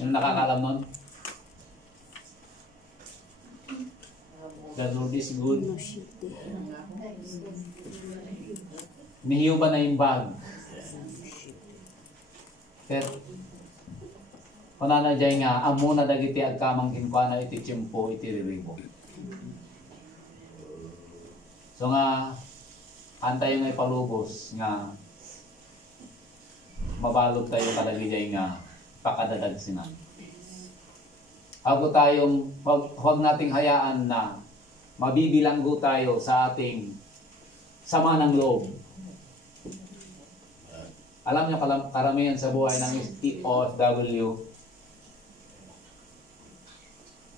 Yung nakakalam nun? The Lord is good. Mihiyo ba na yung bag? Pero, kunana dyan nga, amo na dagiti agkamang kinkwana iti tiyempo iti riribo. So nga, antay yung ipalubos nga, mabalog tayo kalagi dyan nga, pakadadag sinan. Huwag nating hayaan na mabibilanggo tayo sa ating sama ng loob. Alam niyo, karamihan sa buhay ng OFW,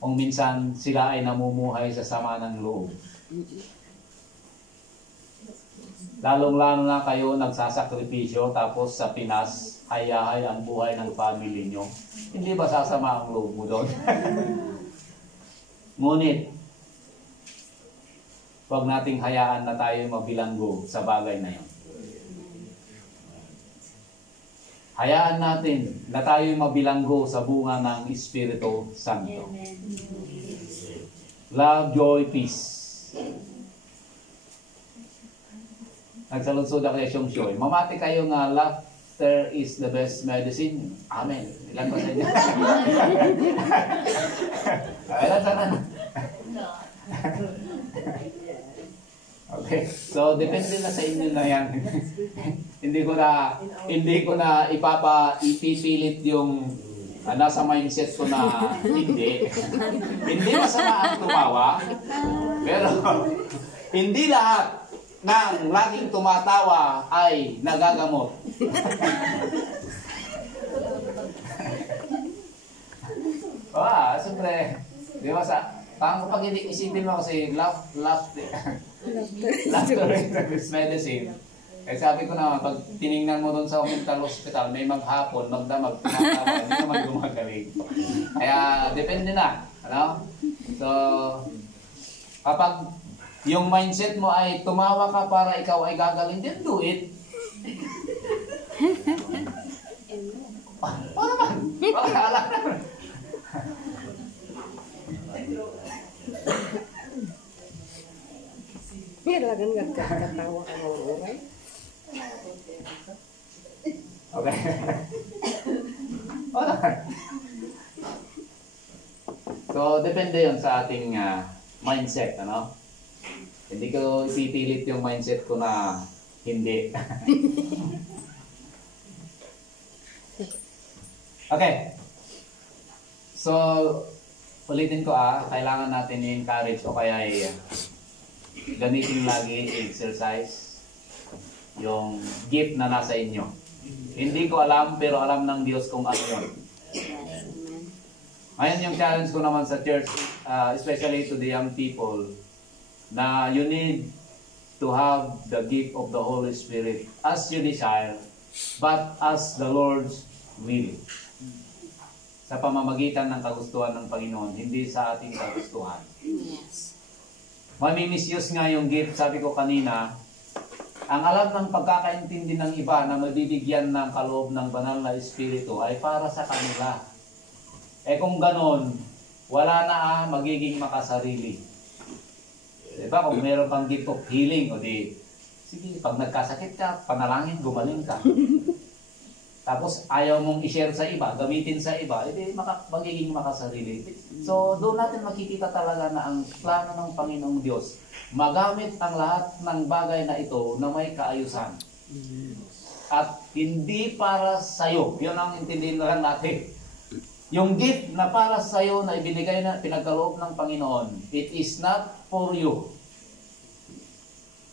kung minsan sila ay namumuhay sa sama ng loob. Lalong-lalo na kayo nagsasakripisyo, tapos sa Pinas, hayahay ang buhay ng family nyo. Hindi ba sasama ang loob mo doon? Ngunit, huwag nating hayaan na tayo mabilanggo sa bagay na yun. Hayaan natin na tayo mabilanggo sa bunga ng Espiritu Santo. Love, joy, peace. Nagsalunsod ako yung show. Mamati kayo nga, laughter is the best medicine. Amen. Ilan pa sa inyo? Ilan sana? Okay. So, depende na sa inyo na yan. Hindi ko na ipipilit yung nasa mindset ko na hindi. Hindi masama ang tumawa. Pero, hindi lahat ng laging tumatawa ay nagagamot. Siyempre, di ba kapag isipin mo kasi laughter is medicine. Kaya sabi ko na, pag tinignan mo doon sa mental hospital, may maghapon, magdamag, tumatawa, hindi naman gumagaling. Kaya, depende na. Ano? So, kapag yung mindset mo ay tumawa ka para ikaw ay gagaling, then do it. O naman. Pakala naman. Pero lagan nagkakatawa ka ng oray. Okay. O naman. So, depende yun sa ating mindset, ano? Hindi ko ipipilit yung mindset ko na hindi. Okay. So, ulitin ko kailangan natin i-encourage o kaya gamitin lagi, exercise yung gift na nasa inyo. Hindi ko alam, pero alam ng Diyos kung ano yun. Ngayon yung challenge ko naman sa church, especially to the young people, na you need to have the gift of the Holy Spirit as you desire, but as the Lord's will. Sa pamamagitan ng kagustuhan ng Panginoon, hindi sa ating kagustuhan. Yes. Mami-misuse nga yung gift, sabi ko kanina, ang alam ng pagkakaintindi ng iba na mabibigyan ng kaloob ng banal na Espiritu ay para sa kanila. Kung ganon, wala na magiging makasarili. Diba, kung meron kang gift of healing, o sige, pag nagkasakit ka, panalangin, gumaling ka. Tapos ayaw mong i-share sa iba, gamitin sa iba, magiging makasarili. So, doon natin makikita talaga na ang plano ng Panginoong Diyos, magamit ang lahat ng bagay na ito na may kaayusan. At hindi para sa'yo. Yun ang intindihin na lang natin. Yung gift na para sa'yo na ibinigay na pinagkaloob ng Panginoon, it is not for you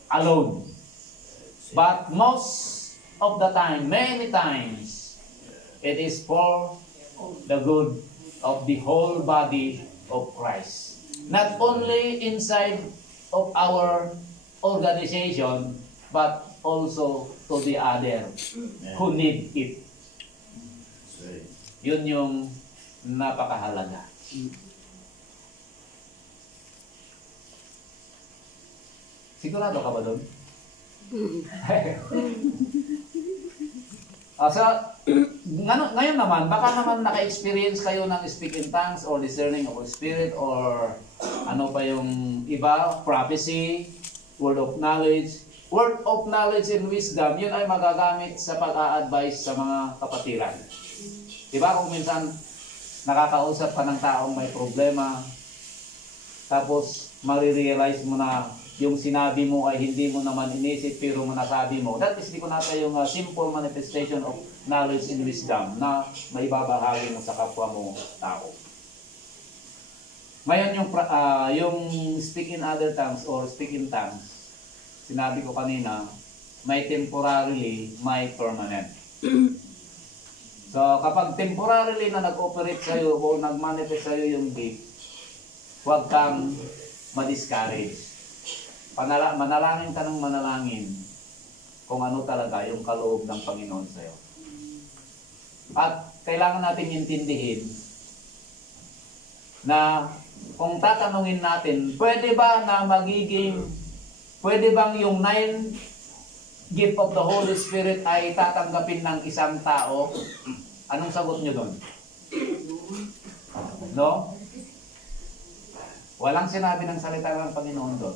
alone. But most of the time, many times, it is for the good of the whole body of Christ. Not only inside of our organization, but also to the other who need it. Yun yung napakahalaga. Sigurado ka ba doon? So, Ngayon naman, baka naman naka-experience kayo ng speak in tongues or discerning of the spirit or ano pa yung iba, prophecy, word of knowledge. Word of knowledge and wisdom, yun ay magagamit sa pag-a-advise sa mga kapatiran. Diba kung minsan nakakausap ka ng taong may problema, tapos marirealize mo na yung sinabi mo ay hindi mo naman inisip pero nasabi mo. That is di ko nata yung simple manifestation of knowledge and wisdom na maibabahagi mo sa kapwa mo tao. Ngayon yung speak in other tongues or speak in tongues, sinabi ko kanina, may temporarily, may permanent. So, kapag temporarily na nag-operate sa'yo o nag-manifest sa'yo yung gift, huwag kang ma-discourage. Manalangin ka ng manalangin kung ano talaga yung kaloob ng Panginoon sa'yo. At kailangan natin intindihin na kung tatanungin natin, pwede bang yung 9 gift of the Holy Spirit ay tatanggapin ng isang tao? Anong sagot nyo doon? No? Walang sinabi ng salita ng Panginoon doon.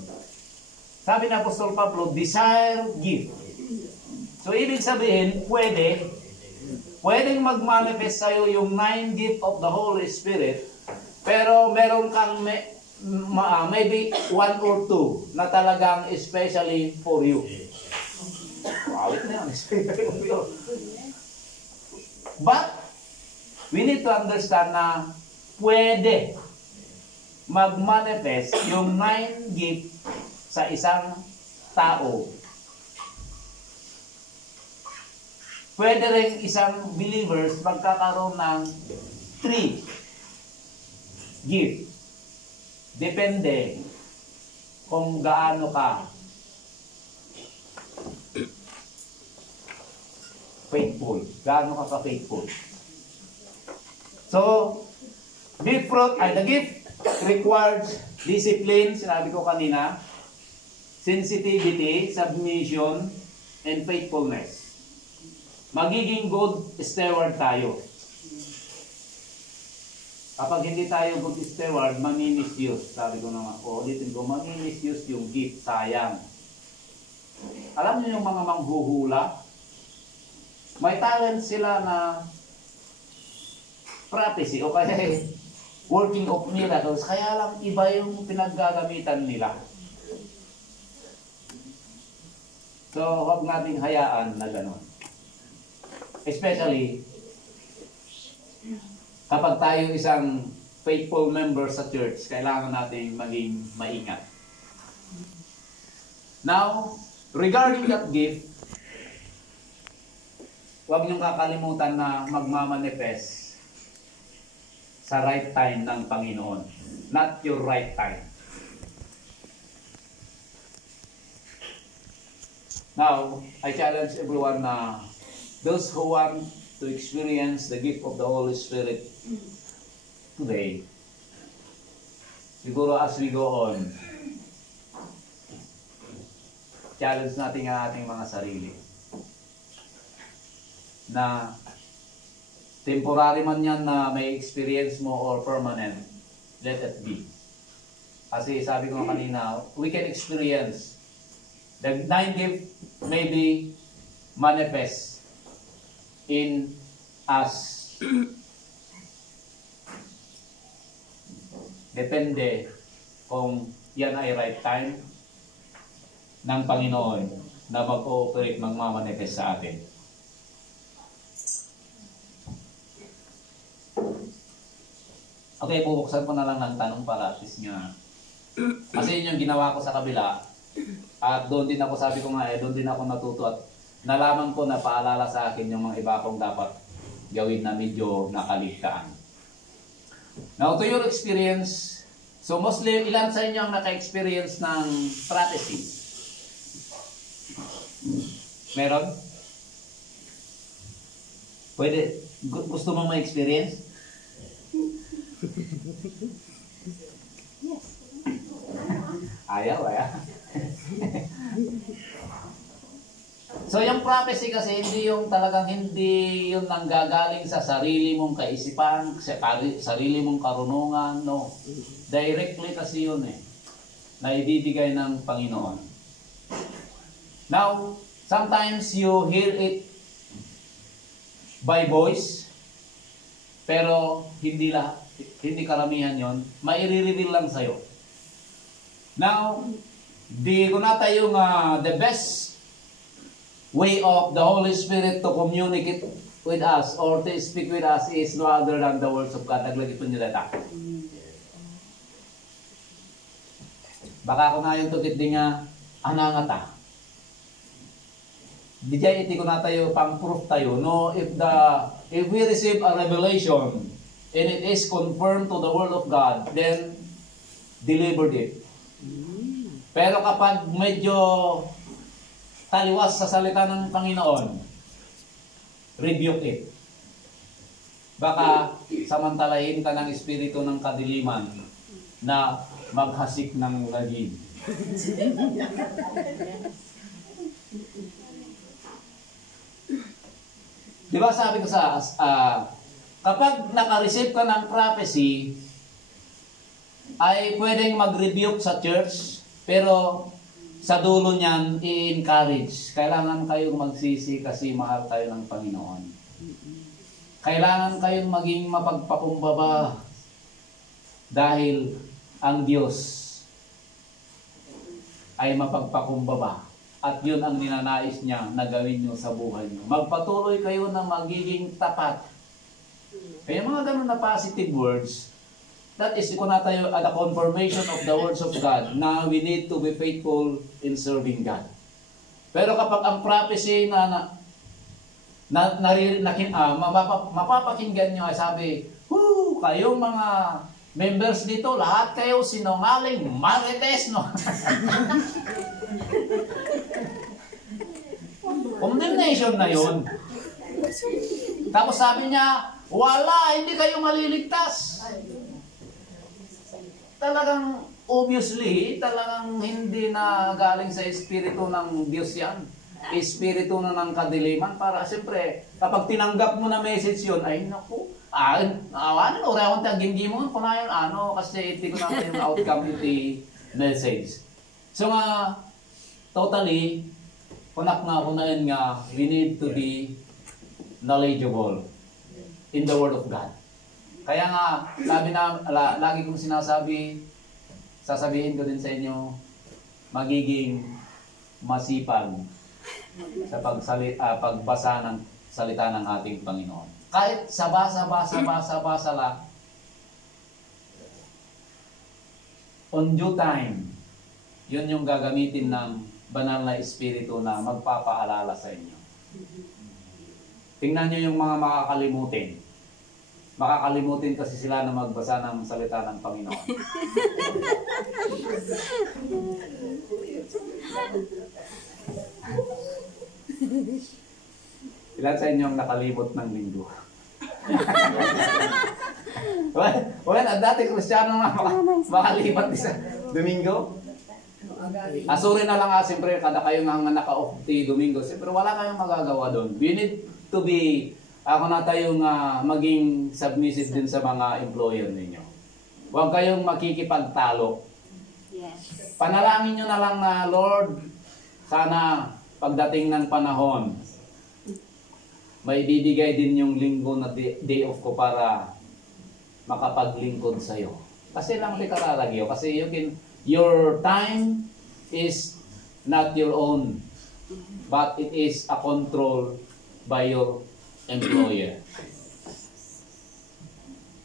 Sabi ni Apostol Pablo, desire, give. So, ibig sabihin, pwedeng mag-manifest sa'yo yung 9 gift of the Holy Spirit, pero meron kang maybe 1 or 2 na talagang especially for you. Awit na yan, especially for you. But, we need to understand na pwede mag-manifest yung 9 gift sa isang tao. Pwede rin isang believers magkakaroon ng 3 gift. Depende kung gaano ka faithful. Gaano ka ka-faithful. So, the gift requires discipline, sinabi ko kanina, sensitivity, submission, and faithfulness. Magiging good steward tayo. Kapag hindi tayo good steward, mami-misuse. Sabi ko naman, ulitin ko, mami-misuse yung gift, sayang. Alam niyo yung mga manghuhula? May talent sila na prophecy o kaya working of miracles, kaya lang iba yung pinaggagamitan nila. So, huwag nating hayaan na gano'n. Especially, kapag tayo isang faithful member sa church, kailangan natin maging maingat. Now, regarding that gift, huwag niyong kakalimutan na magmamanifest sa right time ng Panginoon. Not your right time. Now, I challenge everyone na those who want to experience the gift of the Holy Spirit today, siguro as we go on, challenge natin ang ating mga sarili na temporary man yan na may experience mo or permanent, let it be. Kasi sabi ko kanina, we can experience the 9 gift may be manifest in us. Depende kung yan ay right time ng Panginoon na mag-ooperate, magmamanifest sa atin. Okay, bubuksan ko na lang ng tanong para at least nga. Kasi yun yung ginawa ko sa kabila. At doon din ako, sabi ko nga doon din ako natuto at nalaman ko na paalala sa akin yung mga iba kong dapat gawin na medyo nakaligtaan. Now, to your experience, so mostly, ilan sa inyo ang naka-experience ng prophecy? Meron? Pwede? Gusto mong ma-experience? Ayaw. So yung prophecy kasi hindi yung talagang hindi yung nanggagaling sa sarili mong kaisipan, sa sarili mong karunungan, no. Directly kasi yun na ibibigay ng Panginoon. Now, sometimes you hear it by voice, pero hindi lahat, hindi karamihan yon, maire-reveal lang sa'yo. Now, di ko nata yung the best way of the Holy Spirit to communicate with us or to speak with us is no other than the words of God. Naglagi po nila ta. Baka ko na yung tukit din nga anangata. Di jay iti ko na tayo pang-proof tayo. No, if we receive a revelation and it is confirmed to the word of God, then delivered it. Pero kapag medyo taliwas sa salita ng Panginoon, rebuke it. Baka samantalahin ka ng espiritu ng kadiliman na maghasik ng lagid. Di ba sabi ko sa kapag naka-receive ka ng prophecy, ay pwedeng mag-rebuke sa church, pero sa dulo niyan, i-encourage. Kailangan kayong magsisi kasi mahal kayo ng Panginoon. Kailangan kayong maging mapagpakumbaba dahil ang Diyos ay mapagpakumbaba. At yun ang ninanais niya na gawin nyo sa buhay nyo. Magpatuloy kayo na magiging tapat. Kaya mga ganun na positive words, that is kung na tayo at a confirmation of the words of God na we need to be faithful in serving God. Pero kapag ang prophecy mapapakinggan nyo ay sabi, kayong mga members dito, lahat kayo sinungaling, marites, no? Condemnation na yun. Tapos sabi niya, wala, hindi kayo maliligtas. Talagang obviously, talagang hindi na galing sa espiritu ng Diyos yan. Espiritu na ng kadiliman para siyempre, kapag tinanggap mo na message yun, ay naku, awanan, orawan tagindi mo, kung na yun, kasi iti ko na yung outcome iti message. So nga, totally, kunak nga ko na yun nga, we need to be knowledgeable in the Word of God. Kaya nga, lagi kong sasabihin ko din sa inyo, magiging masipag sa pagbasa ng salita ng ating Panginoon. Kahit sa basa lang, on due time, yun yung gagamitin ng banal na espiritu na magpapaalala sa inyo. Tingnan nyo yung mga makakalimutin. Makakalimutin kasi sila na magbasa ng salita ng Panginoon. Ilan sa inyo ang nakalimot ng linggo? Well, dati Kristiyano nga makalipat sa Domingo. Asurin na lang siyempre kada kayo nga naka-off di Domingo. Siyempre wala kayong magagawa doon. We need to be, ako na tayong maging submissive din sa mga employer ninyo. Huwag kayong makikipagtalo. Yes. Panalangin nyo na lang na, Lord, sana pagdating ng panahon, may bibigay din yung linggo na day off ko para makapaglingkod sa'yo. Kasi lang di kararagyo. Kasi your time is not your own, but it is a control by your employer.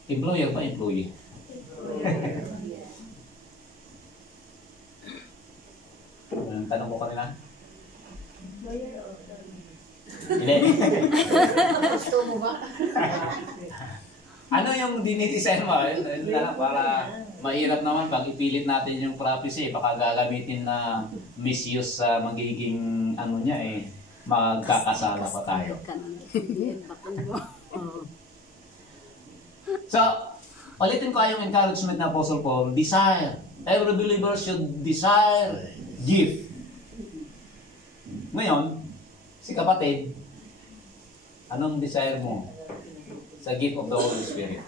Employer ba? Employee? Tanong ko kanina? Hindi. Gusto mo ba? Ano yung dinitisan mo? Para mahirap naman pag ipilit natin yung prophecy, baka gagamitin na misuse sa magiging magkakasala pa tayo. So, ulitin ko yung encouragement na Apostle Paul, desire. Every believer should desire gift. Ngayon, Si kapatid, anong desire mo sa gift of the Holy Spirit?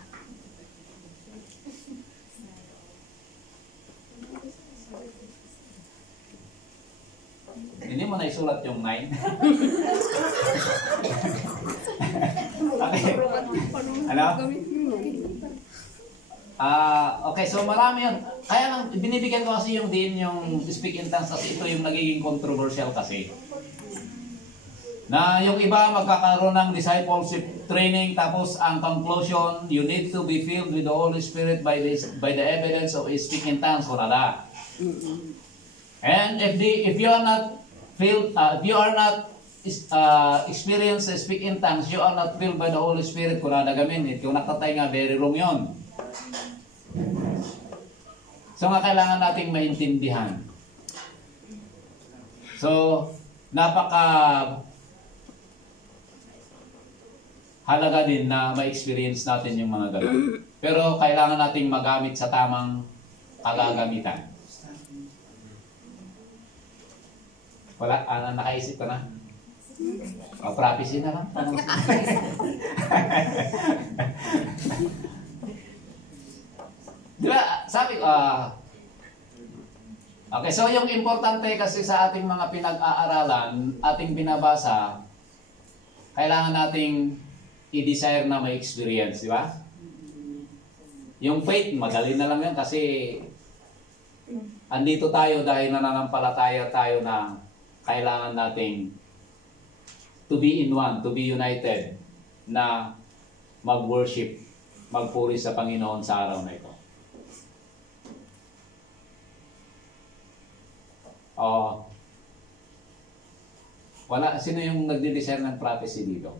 Hindi mo na isulat yung 9? Okay. Ano? Okay, so marami yun. Kaya lang, binibigyan ko kasi yung din yung speak in tongues kasi ito yung nagiging controversial kasi. Na yung iba magkakaroon ng discipleship training tapos ang conclusion, you need to be filled with the Holy Spirit by the evidence of speak in tongues, kunada. And if you are not filled, if you are not experience speak in tongues, you are not filled by the Holy Spirit, kunada gamin. Kung nakatay nga, very wrong yun. So nga kailangan nating maintindihan. So, halaga din na ma-experience natin yung mga ganun. Pero kailangan nating magamit sa tamang kagagamitan. Wala? Nakaisip ka na? Prophecy na lang. Di ba? Sabi ko, okay, so yung importante kasi sa ating mga pinag-aaralan, ating binabasa, kailangan nating i-desire na may experience, di ba? Yung faith, madali na lang yan kasi andito tayo dahil nananampalataya tayo na kailangan nating to be in one, to be united, na mag-worship, magpuri sa Panginoon sa araw na ito. Wala, sino yung nagde-desire ng prophecy dito?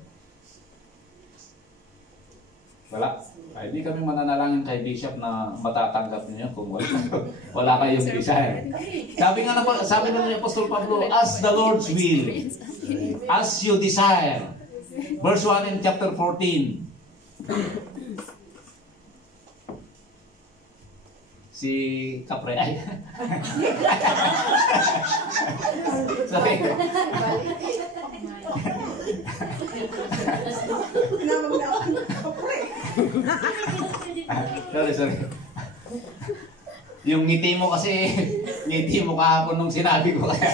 Wala. Ay, hindi kami mananalangin kay Bishop na matatanggap niyo kung wala kayong desire. Sabi na ni Apostol Pablo, as the Lord's will, as you desire. Verse 1 in chapter 14. Si Kapre ay. Sorry. Sorry. Yung ngiti mo kasi, ngiti mo kahapon nung sinabi ko kaya.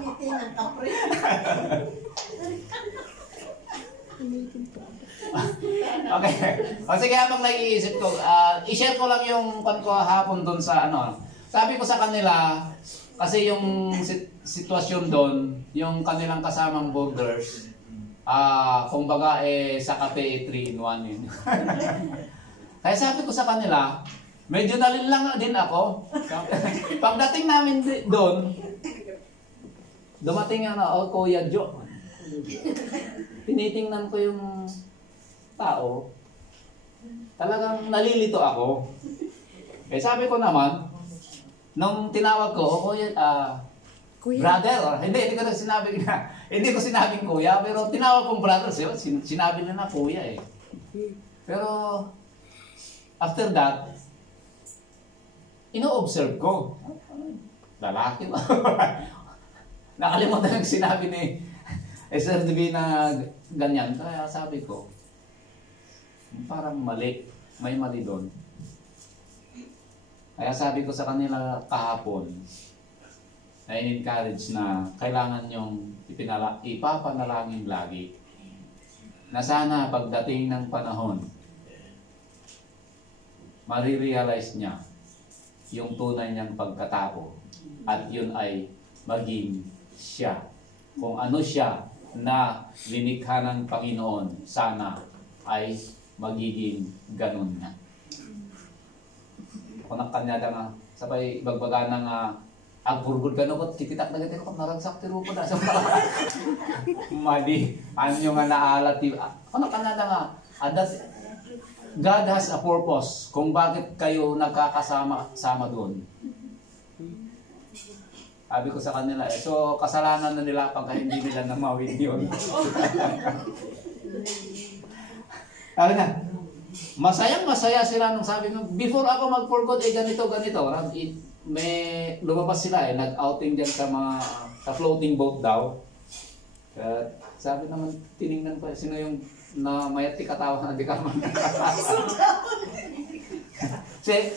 Ngiti ng kapre. Okay. O sige, habang nag-iisip ko, i-share ko lang yung hapon doon sa ano. Sabi ko sa kanila, kasi yung sitwasyon doon, yung kanilang kasamang borders, kumbaga sa kape 3-in-1 yun. Kaya sabi ko sa kanila, medyo nalin lang din ako. Pagdating namin doon, dumating nga Kuya Jo. Tinitingnan ko yung tao, talagang nalilito ako. Eh sabi ko naman, nung tinawag ko, Kuya, brother, hindi ko sinabing kuya, pero tinawag kong brother, sinabi na kuya eh. Pero, after that, ino-observe ko. Lalaki ba? Nakalimutan yung sinabi ni SRDB na ganyan. Kaya sabi ko, parang mali. May mali doon. Kaya sabi ko sa kanila kahapon, na in-encourage na kailangan yung ipapanalangin lagi. Na sana pagdating ng panahon, marirealize niya yung tunay niyang pagkatao at yun ay maging siya. Kung ano siya na linikha ng Panginoon, sana ay magiging ganun na. Kung nakanyada nga, sabay bagbaga ng agburgod ka no, tikitak na gati ko, naragsak tiro po na sa mga. Madi, anyo nga naalat. Kung nakanyada nga, God has a purpose kung bakit kayo nagkakasama doon. Sabi ko sa kanila, so kasalanan na nila pagka hindi nila namawin yun. Sabi na, masaya sila nung sabi mo, before ako mag-for God, ganito. May lumabas sila nag-outing dyan sa mga Sa floating boat daw. Sabi naman, tiningnan ko, sino yung na mayat katawa na di ka naman.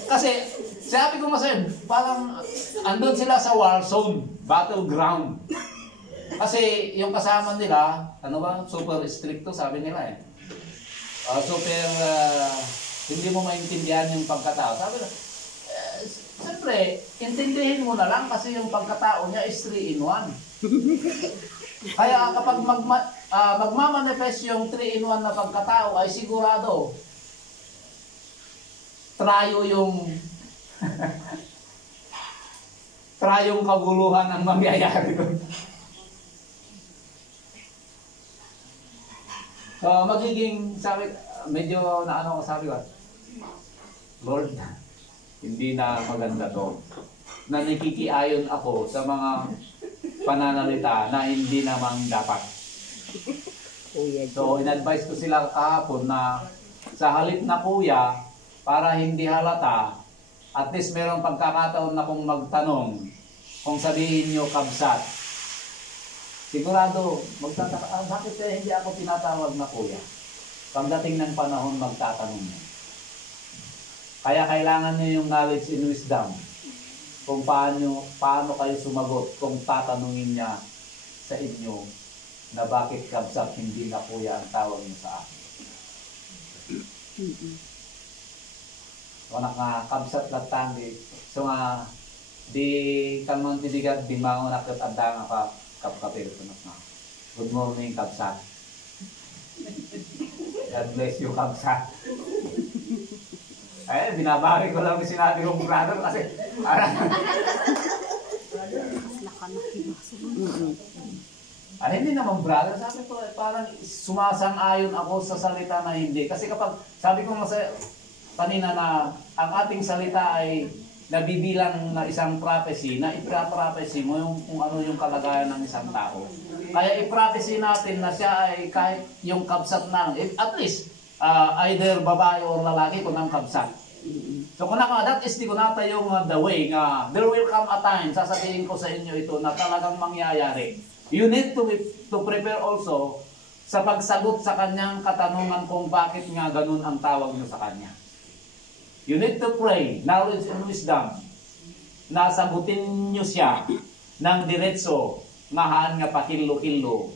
Kasi, sabi ko masaya, parang andun sila sa war zone, battleground. Kasi yung kasama nila, ano ba, super stricto sabi nila eh. Super, hindi mo maintindihan yung pagkatao. Sabi na, siyempre, intindihin mo na lang kasi yung pagkatao niya is 3 in 1. Kaya kapag magmamanifest yung 3 in 1 na pagkatao ay sigurado trayo yung trayong kaguluhan ang mangyayari doon. So magiging sabi medyo na ano sabi ko, Lord, hindi na maganda to. Na nakikiayon ako sa mga pananalita na hindi namang dapat. So, in-advise ko sila kahapon na sa halip na kuya, para hindi halata, at least merong pagkakataon na kung magtanong, kung sabihin nyo kabsat, sigurado, magtataka, bakit hindi ako tinatawag na kuya? Pagdating ng panahon, magtatanong nyo. Kaya kailangan nyo yung knowledge and wisdom kung paano kayo sumagot kung tatanungin niya sa inyo na bakit kabsat hindi na kuya ang tawag niyo sa akin. Wanak nga kabsat latanggi. So nga di kamang tidigat di mangon akit adda nga kapkapil ko na. Good morning kabsat. God bless you kabsat. Ay, binabari ko lang yung sinabi kong brother kasi hindi naman brother, sabi ko parang sumasang-ayon ako sa salita na hindi. Kasi kapag sabi ko kanina na ang ating salita ay nabibilang na isang prophecy, na ipra-prophecy mo yung kung ano yung kalagayan ng isang tao. Kaya i-prophecy natin na siya ay kahit yung kabsat ng, at least, either babae o lalaki kung ang kabsat. So kung that is di ko nata yung the way nga there will come a time, sasabihin ko sa inyo ito na talagang mangyayari. You need to prepare also sa pagsagot sa kanyang katanungan kung bakit nga ganun ang tawag nyo sa kanya. You need to pray, knowledge and wisdom, na sagutin nyo siya ng diretso, mahaan nga pakilo-kilo,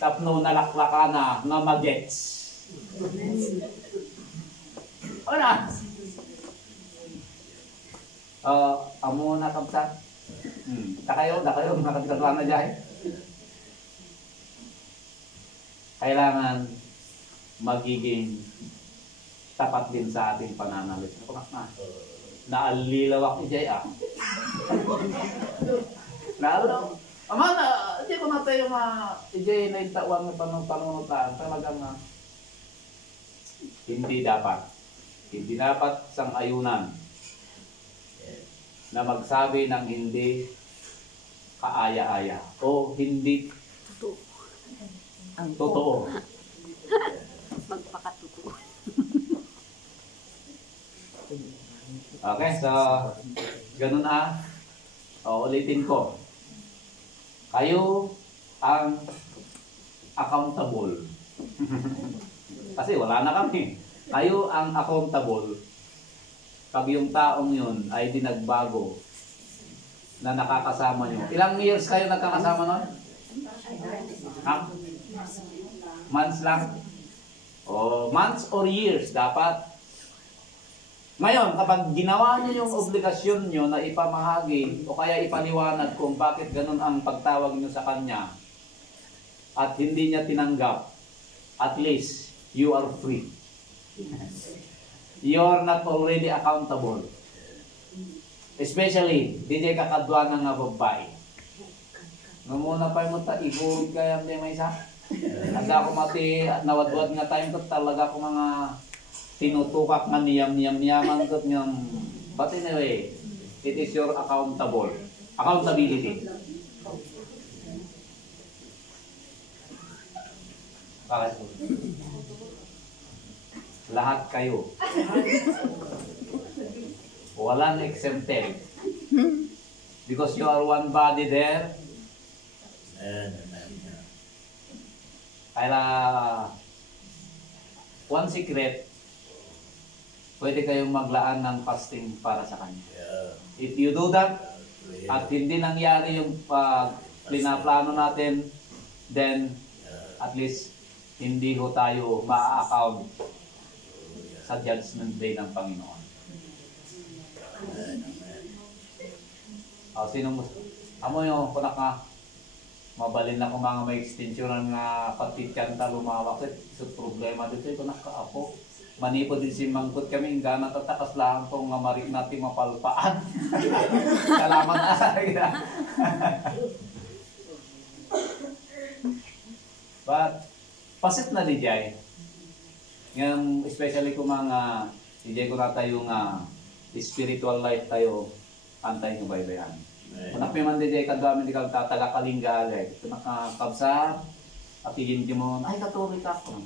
tapno nalaklakana nga magets. O na? Amo na kabsat. Da kayo nakagdaglang na dyan. Kailangan magiging tapat din sa ating pananalit. Naalilaw ako dyan Naalilaw. Ama na, hindi ko natin yung ijay na itawang na panunutan. Talagang hindi dapat. Hindi dapat sang-ayunan na magsabi ng hindi kaaya-aya o hindi totoo. Magpakatotoo. Okay, so ganun ulitin ko. Kayo ang accountable. Kasi wala na kami. Kayo ang accountable pag yung taong yun ay dinagbago na nakakasama nyo. Ilang years kayo nagkakasama nun? Months lang? Months or years dapat. Ngayon, kapag ginawa nyo yung obligasyon nyo na ipamahagi o kaya ipaliwanag kung bakit ganun ang pagtawag nyo sa kanya at hindi niya tinanggap, at least you are free. You're not already accountable. Especially, DJ kakadwa ng babae. Muna pa mo ta, ibulog kaya may isa. Handa ko mati, nawadwad nga time ko, talaga ko mga tinutukak nga niyam-niyaman ko niyam. But anyway, it is your accountability. Bakit? Lahat kayo. Walang exempted. Because you are one body there. Kaya one secret, pwede kayong maglaan ng fasting para sa Kanya. If you do that, at hindi nangyari yung pinaplano natin, then at least hindi ho tayo ma-account sa judgment day ng Panginoon. Sino mo? Amo yung kunak nga, mabalin na kung mga may extension nga patityan ta lumawak. So problema dito yung kunak ka ako. Manipo din si Mangkot kami, nga natatakas lang kung nga marik natin mapalpaan. Salamat na. But, pasit na DJ. Ngayon, especially kung mga DJ ko na tayo nga spiritual life tayo, antay nyo baybayan. Kung napiman DJ, kadami di ka tatagakalingga agad. Kung nakakabsa, at higin mo, ay katolik ako.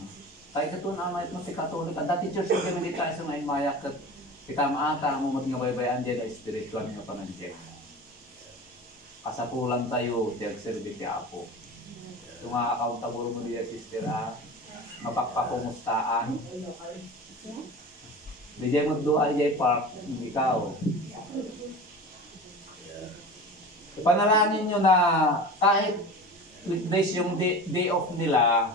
Tayo katun amay mo si katolik. Dati church ko kami dito sa ngayon mayak at kita maaka mo nga baybayan dyan ay spiritual nga pananjek. Kasapulan tayo, tiyag service ako. Yung mga accountable mo diya sister ha, mapagpapumustaan. Dijay magduha jay park, ikaw. Panalangin nyo na kahit weekdays yung day off nila,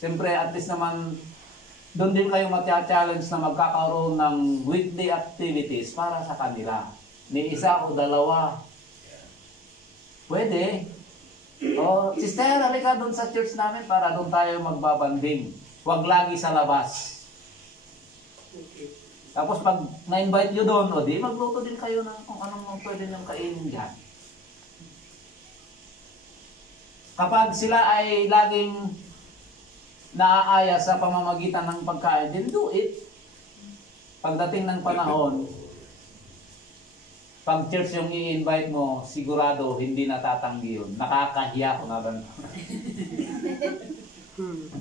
siyempre at least naman doon din kayo matya-challenge na magkakaroon ng weekday activities para sa kanila. Ni isa o dalawa. Pwede. O, sister, halika doon sa church namin para doon tayo magbabanding. Huwag lagi sa labas. Tapos pag na-invite nyo doon, o di, magluto din kayo ng kung anong pwede nyo kainin dyan. Kapag sila ay laging naaaya sa pamamagitan ng pagkain, then do it. Pagdating ng panahon, pag church yung i-invite mo, sigurado hindi natatanggi yun. Nakakahiya ko na ba?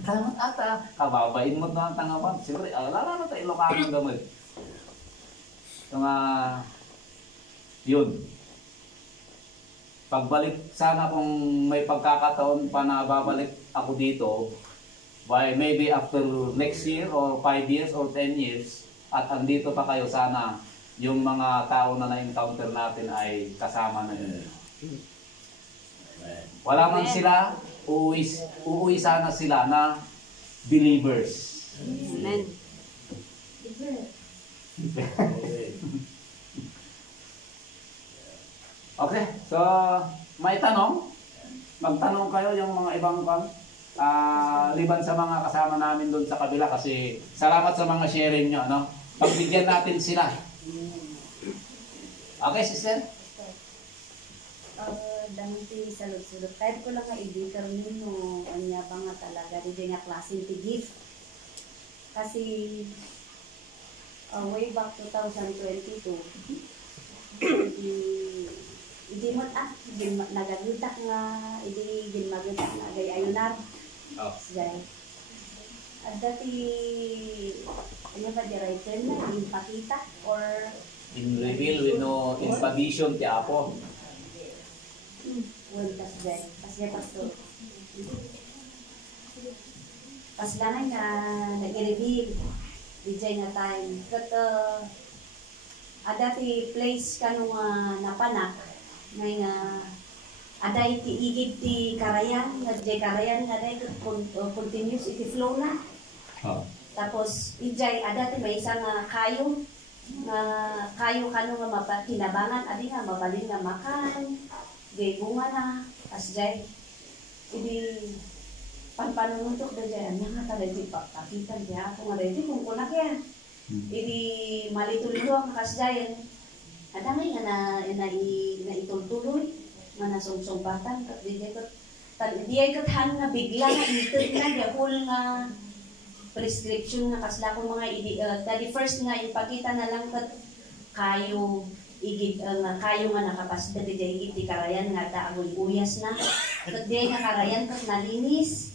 Kamat ata, kababain mo na ang tangapan. Siguro, alala na tayo Ilocano gamit. Yun. Pagbalik, sana kung may pagkakataon pa na babalik ako dito, by maybe after next year or 5 years or 10 years, at andito pa kayo, sana yung mga tao na na-encounter natin ay kasama na yun. Wala man sila, uuwi sana sila na believers. Amen. Okay, so may tanong? Magtanong kayo yung mga ibang liban sa mga kasama namin doon sa kabila kasi salamat sa mga sharing nyo, no? Pagbigyan natin sila. Okay, sister? Dahil sa sulod-sulod. Kahit ko lang nga i-baker nyo, anya pa nga talaga, di nga klaseng gift. Kasi, way back 2022, hindi mo nagagutak nga, hindi magutak nga, gay ayunar. Gay. At dati, ano ba di writer na, impakita, or In reveal, we know, in padition, ti Apo. well, tas gay. Tas gay pasto. Pas ganay nga, nag-reveal. DJ nga time. But, dati place ka nung napanak, ngay nga, aday ti igid ti karayan, nadjay karayan, aday continuous iti flow na. Tapos, ijay, dati may isang kayo, kayo kano nga mapakinabangan, adi nga, mabalin nga makan, gay bunga na, as jay, hindi, panpanunutok na dyan, nga ka ready pakitan dyan, ako nga ready, kung kunak yan, hindi malitulo ang kasdayan, adamay nga na itultuloy, nga nasungsumbatan, di ay kathan nga bigla nga intern na, gahul nga prescription nga kasla ko mga tadi first nga ipakita na lang kat kayo igid nga kayo nga nakapasda di igid di karayan nga agoy uyas na kat di nga karayan kat nalinis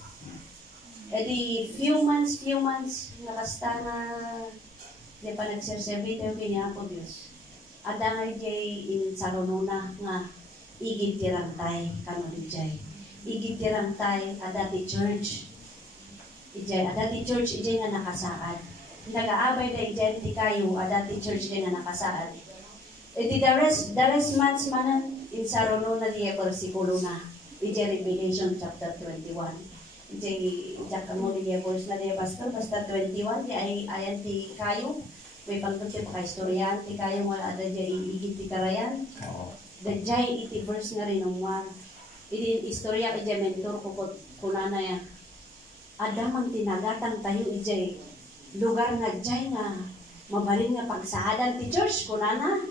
edi few months nga kasta nga di pa nagserserve tayo kanya ako Diyos Ada nga jay in sarununa nga igid tirantay kano jay. Igid tirantay ada di church. Ijay ada di church ijay nga nakasaad. Nagaabay na ijay ti kayo ada di church nga nakasaad. Iti the rest months manan in sarununa di versikulo na. Ijay Revelation chapter 21. Ijay jakamo di verse na di basta 21 di ay ayan ti kayo. May pagpunti pa kaistoryan, ti kayo wala ada dyan iigit ti karayan. Dajay iti verse nga rin ng one. Iti istorya ka dyan mentor ko kunana ya. Ada mang tinagatan tayo ijay lugar nga dyan nga mabalin nga pagsaadan ti church kunana.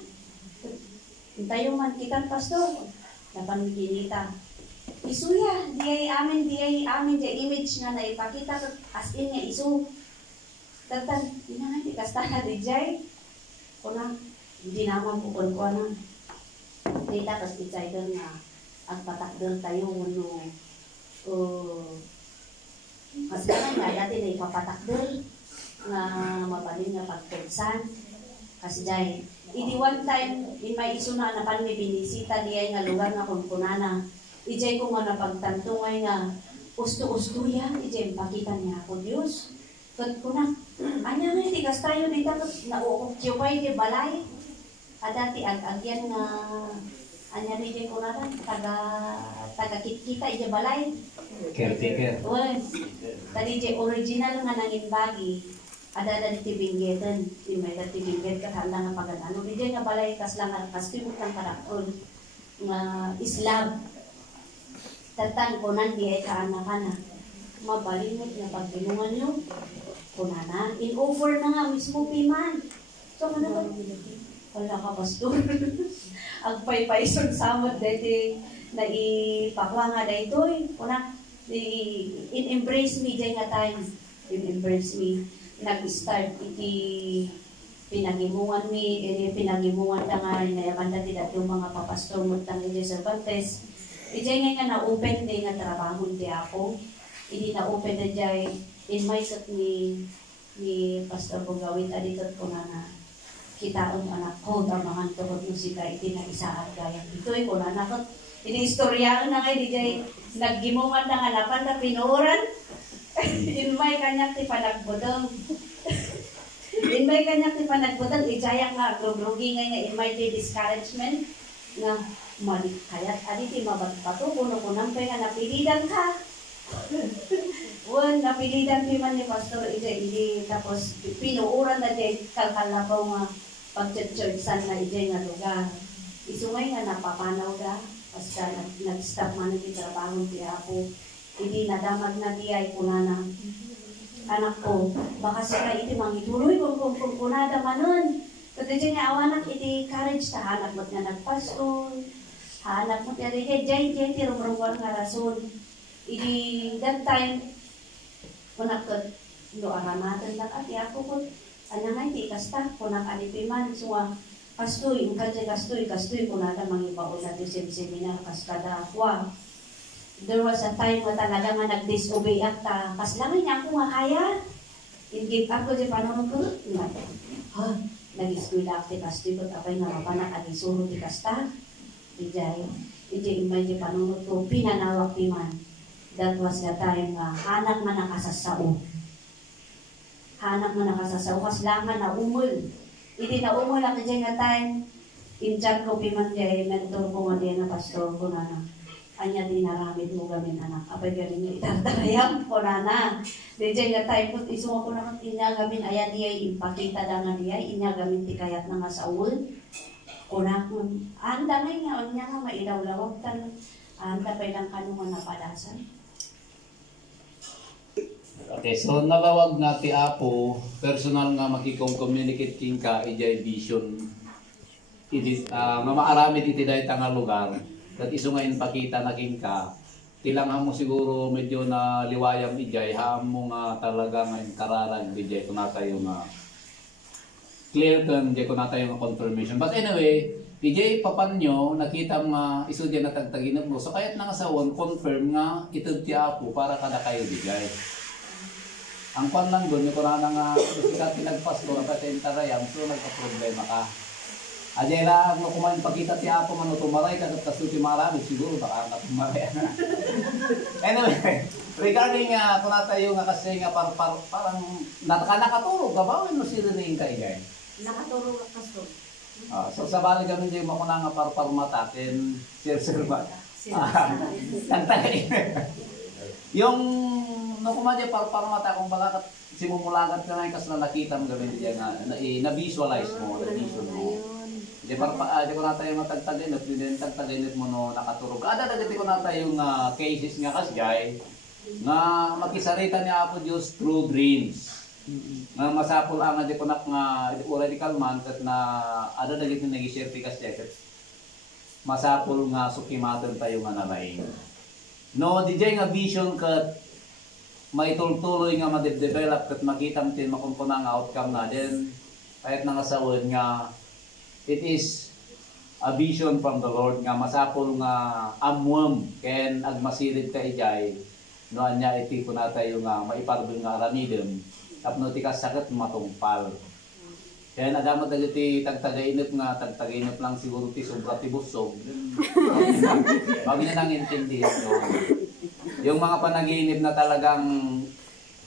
Tayo man kitang pastor. Dapan kinita. Isuya, di ay amin dyan image nga na ipakita as in nga isu. Tatan, ina di kastana di jay. Kuna hindi naman pupun ko na. Kita kas di jay doon nga ang patakdol tayo no. Kasi nga dati na ipapatakdol nga mabalin nga pagpagsan. Kasi jay. Idi one time in may isuna na pan may binisita diay nga lugar nga kunkunana. Ijay ko nga napagtantungay nga usto-usto yan. Ijay pakita niya ako Diyos. Kuna, anya nga tigas tayo dito na-occupy di balay. Dati agyan nga anya ni di kuna taga kita di balay. Caretaker. Uy, tadi di original nga nangin bagi. Ada di tibinggetan, di may tibingget ka handa nga paganano. Di nga balay kas lang kas tibuk lang karakol nga Islam. Tatan kunan di ay kaana-kana. Mabalimot na pagbilungan nyo. Kunana, in-offer na nga mismo piman. So, ano ba? Wala ka, pastor. Ang pay-paison samot dati na ipakwa nga na ito eh. Kuna, in-embrace me dyan nga time. In-embrace me. Nag-start iti pinagimungan mi, pinagimungan na nga, inayaman dati dati yung mga papastor mo tangi dyan sa Bantes. Ijay nga na-open din nga trabaho di ako. Hindi na-open na dyan in my set ni Pastor Bugawit aditot ko na kitaon anak ko tamahan tuhod musika iti na isaat gaya ito'y ko na nakot ini-istoryaan na kayo di dyan naggimungan na hanapan na pinuuran in my kanyak ti panagbudong in my kanyak ti panagbudong ijayak nga grugi nga in my ti discouragement nga malik kayat aditi mabatpato kuno nampay nga napilidan ka. Wan, napilidan piman ni Pastor Ije, tapos pinuuran na dyan kalkalabaw nga pag-church-san na Ije nga lugar. Isungay nga napapanaw da, basta nag-stop man yung trabaho di ako. Hindi nadamag na di ay kunana. Anak ko, baka sila iti mangituloy kung kunada manon. Kasi dyan nga awanak iti courage ta anak mo't nga nagpastor. Anak mo't nga dyan tirumrungwar nga rason. Idi that time kunak do aramatan tak ati ako ko anya nga ti kasta kunak alipiman suwa kastoy ukadje kastoy kunada mangibaon na ti seminar kaskada akwa. There was a time na talaga nga nag-disobey ta kaslangan niya ako nga kaya in-give ako di panon ko ha nag-eskwela ti kastoy ko tapay nga mapanak adi suro ti kasta ijay imay di panon ko pinanawak ti man. That was the time nga hanak man nakasasao. Hanak man nakasasao. Kaslangan na umul. Hindi na umul ako dyan nga time. Injak ko piman dyan, mentor ko nga dyan na pastor ko na. Anya din naramid mo gamin anak. Apay galing niya itartarayam ko na. Di dyan nga time po, isunga ko naman inyagamin. Ayan niya impakita na nga niya. Inyagamin ti kayat na nga sa ul. Kuna kung, anda nga nga, anya nga mailaw-lawag tan. Anda pa ilang kanungan na palasan. Okay, so nalawag nga ti Apo, personal nga makikong-communicate king ka, ijay vision. Nga maaramid iti dahi nga lugar. At iso nga pakita na king ka, tilang mo siguro medyo na liwayam ijay, haam mo nga talaga nga kararag ijay, kung natayo nga clear kan, ijay kung natayo nga confirmation. But anyway, ijay papanyo, nakita nga iso dyan natagtaginag mo. So kaya't nga sa one, confirm nga itod ti Apo para kada kayo ijay. Ang kwan lang doon, yung kurana nga, sikat pinagpasko, ang patentarayam, so nagka-problema ka. Ajay lang, no kumain pagkita ti ako man tumaray ka at kaso ti marami siguro baka ka tumaray. Anyway, regarding kung natayo nga kasi nga parang nakatulog ka ba? Ano si Rining ka igay? Nakaturo ka kaso. So sa bali kami di mo ko na nga parpar matatin, sir ba? Tantay. Yung no kumadya parpar mata kung baka simumulagat ka na kas na nakita mo gawin diyan nga na-visualize mo, na-vision mo. Di ko natayo nga tagtagin at din tagtagin mo no nakaturog. Dagiti ko natayo nga cases nga kasjay nga makisarita ni Apo Dios through dreams. Nga masapol ang di ko nak nga radical man kat na dagiti nag-share ti kasjay. Masapol nga sukimaton tayo nga nalaing. No, DJ nga vision kat may tultuloy nga ma-develop kat makita mo tin makumpuna nga outcome na din. Kahit nga sawod nga it is a vision from the Lord nga masapol nga amwam ken agmasirid ka ijay no anya iti kunatayo nga maiparbel nga aramidem tapno ti kasakit matungpal. Kaya nagamot dagiti tagtagainip nga tagtagainip lang siguro ti sobra ti busog. Wag niya nang intindihan yung mga panaginip na talagang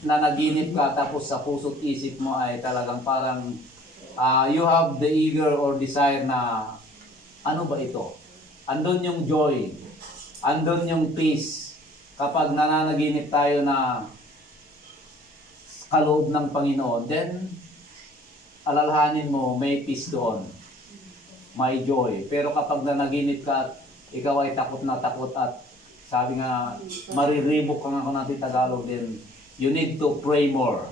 nanaginip ka tapos sa puso't isip mo ay talagang parang you have the eager or desire na ano ba ito? Andun yung joy, andun yung peace. Kapag nananaginip tayo na kaloob ng Panginoon, then alalahanin mo may peace doon, may joy. Pero kapag nanaginip ka at ikaw ay takot na takot at sabi nga mariribok ka nga kung natin Tagalog din, you need to pray more.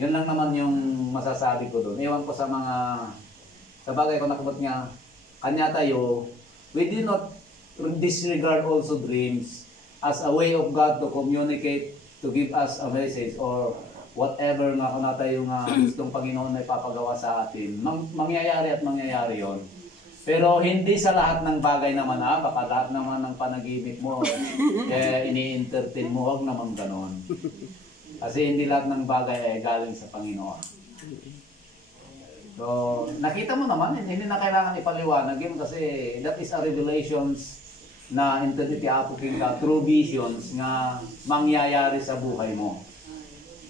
Yun lang naman yung masasabi ko doon. Ewan ko sa mga, sa bagay ko nakabot nga, kanya tayo, we do not disregard also dreams as a way of God to communicate, to give us a message or whatever nga kung tayo nga gustong Panginoon na ipapagawa sa atin. Mangyayari at mangyayari yon. Pero hindi sa lahat ng bagay naman baka lahat naman ng panaginip mo, ini-entertain mo, huwag naman ganon. Kasi hindi lahat ng bagay ay galing sa Panginoon. So, nakita mo naman, hindi na kailangan ipaliwanag yun kasi that is a revelations na entity apukin ka through visions nga mangyayari sa buhay mo.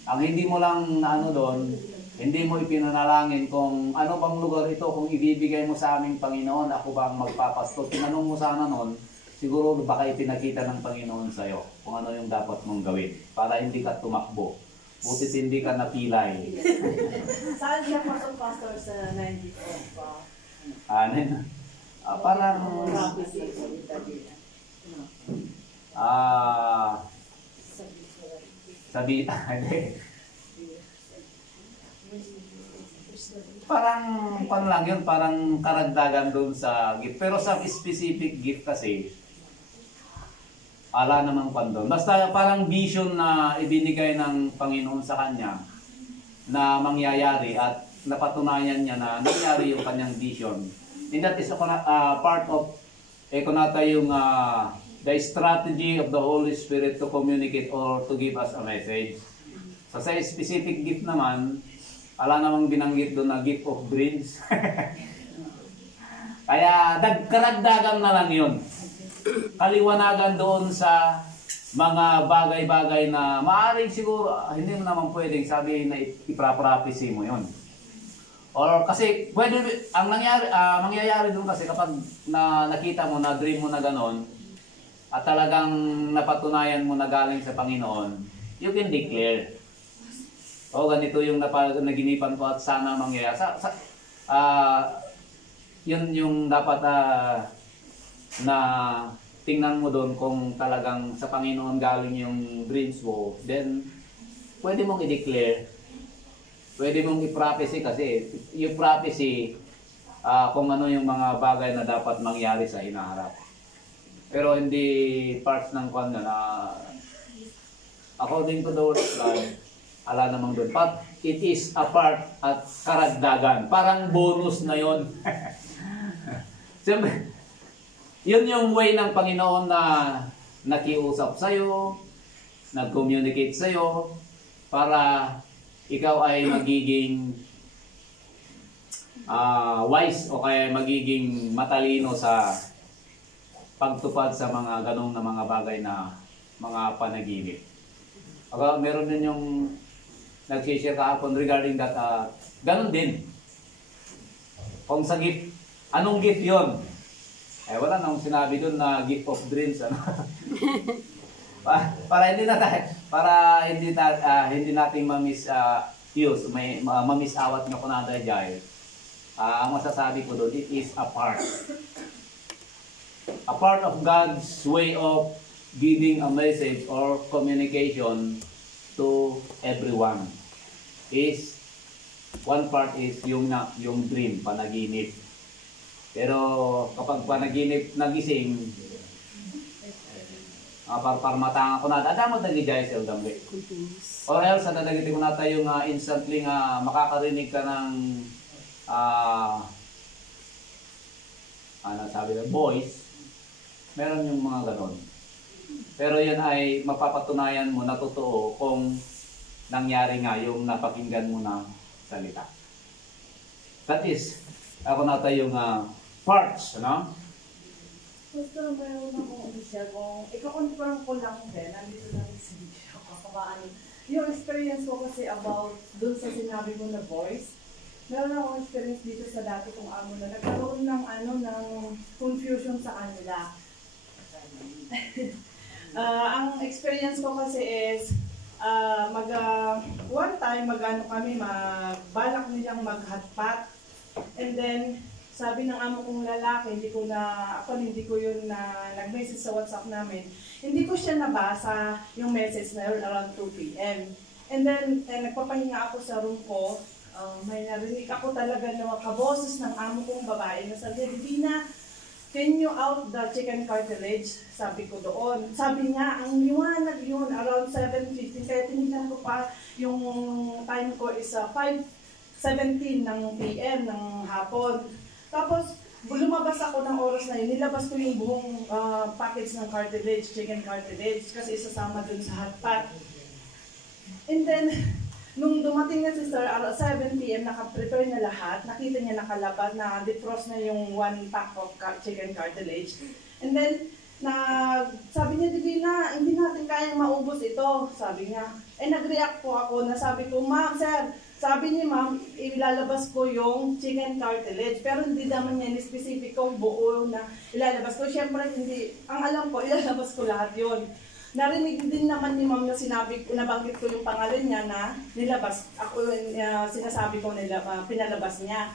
Ang hindi mo lang doon, hindi mo ipinanalangin kung ano bang lugar ito, kung ibibigay mo sa aming Panginoon, ako bang magpapasto. Tinanong mo sana noon, siguro baka ipinakita ng Panginoon sa'yo kung ano yung dapat mong gawin para hindi ka tumakbo. Butit hindi ka napilay. Saan siya pastor sa 94 pa? Parang sabi parang paano lang yun, parang karagdagan doon sa gift. Pero sa specific gift kasi ala namang pandon. Basta parang vision na ibinigay ng Panginoon sa kanya na mangyayari at napatunayan niya na nangyari yung kanyang vision. And that is part of ekonata yung the strategy of the Holy Spirit to communicate or to give us a message. So sa specific gift naman, ala namang binanggit doon na gift of dreams. Kaya karagdagan na lang yun. Kaliwanagan doon sa mga bagay-bagay na maaaring siguro hindi mo naman pwedeng sabihin na ipra-prophecy mo yun. Or kasi pwede ang mangyayari doon kasi kapag nakita mo na dream mo na ganon at talagang napatunayan mo na galing sa Panginoon, you can declare. O ganito yung naginipan ko at sana mangyayari. Yun yung dapat na tingnan mo doon kung talagang sa Panginoon galing yung dreams mo, then pwede mong i-declare, pwede mong i-prophecy kasi yung prophecy kung ano yung mga bagay na dapat mangyari sa hinaharap. Pero hindi parts ng kwan na according to the word of God, ala namang doon. But it is a part at karagdagan. Parang bonus na yon. Siyempre, yun yung way ng Panginoon na nakiusap sa'yo, nag-communicate sa'yo, para ikaw ay magiging wise o kaya magiging matalino sa pagtupad sa mga ganong na mga bagay na mga panaginip. Meron din yung nag-share kahapon regarding that, ganon din. Kung sa gift, anong gift yon? Wala nang sinabi doon na gift of dreams. Ano? para hindi nating ma-miss ma-miss-awat nga kunada dyan. Ang masasabi ko doon, it is a part of God's way of giving a message or communication to everyone. One part is yung dream, panaginip. Pero kapag panaginip nagising, parmatanga ko na, adamot nag-ijay sa dambi. Or else, nadagiti ko na tayo instantly makakarinig ka ng sabi ng voice, meron yung mga ganon. Pero yan ay mapapatunayan mo na totoo kung nangyari nga yung napakinggan mo na salita. That is, ako na tayo yung parts, ano? Basta mayroon akong siya kung ikakonfirm ko lang din, nandito lang sa video ko yung experience ko kasi about dun sa sinabi mo na voice. Meron akong experience dito sa dati kong amo na nagkaroon ng ng confusion sa kanila. Ang experience ko kasi is one time magbalak nilang maghatpat, and then sabi ng amo kong lalaki, hindi ko yun na nag-message sa WhatsApp namin, hindi ko siya nabasa yung message na around 2 p.m. And then nagpapahinga ako sa room ko, may narinig ako talaga na kaboses ng amo kong babae na sabi, Divina, can you out the chicken cartilage? Sabi ko doon. Sabi niya, ang liwanag yun, around 7:15. Kaya tinignan ko pa, yung time ko is 5:17 ng PM ng hapon. Tapos, lumabas ako ng oras na yun, nilabas ko yung buong package ng cartilage, chicken cartilage, kasi isasama dun sa hot pot. And then, nung dumating na si Sir, 7 p.m., naka-prepare na lahat, nakita niya nakalabas, na defrost na yung 1 pack of chicken cartilage. And then, sabi niya, Divina, hindi natin kayang maubos ito, sabi niya. Nag-react po ako na sabi ko, Ma'am, Sir, sabi niya, Ma'am, ilalabas ko yung chicken cartilage, pero hindi naman niya ni-specific kong buo na ilalabas ko. Siyempre, hindi, ang alam ko, ilalabas ko lahat yon. Narinig din naman ni Ma'am na nabanggit ko yung pangalan niya na nilabas, sinasabi ko pinalabas niya.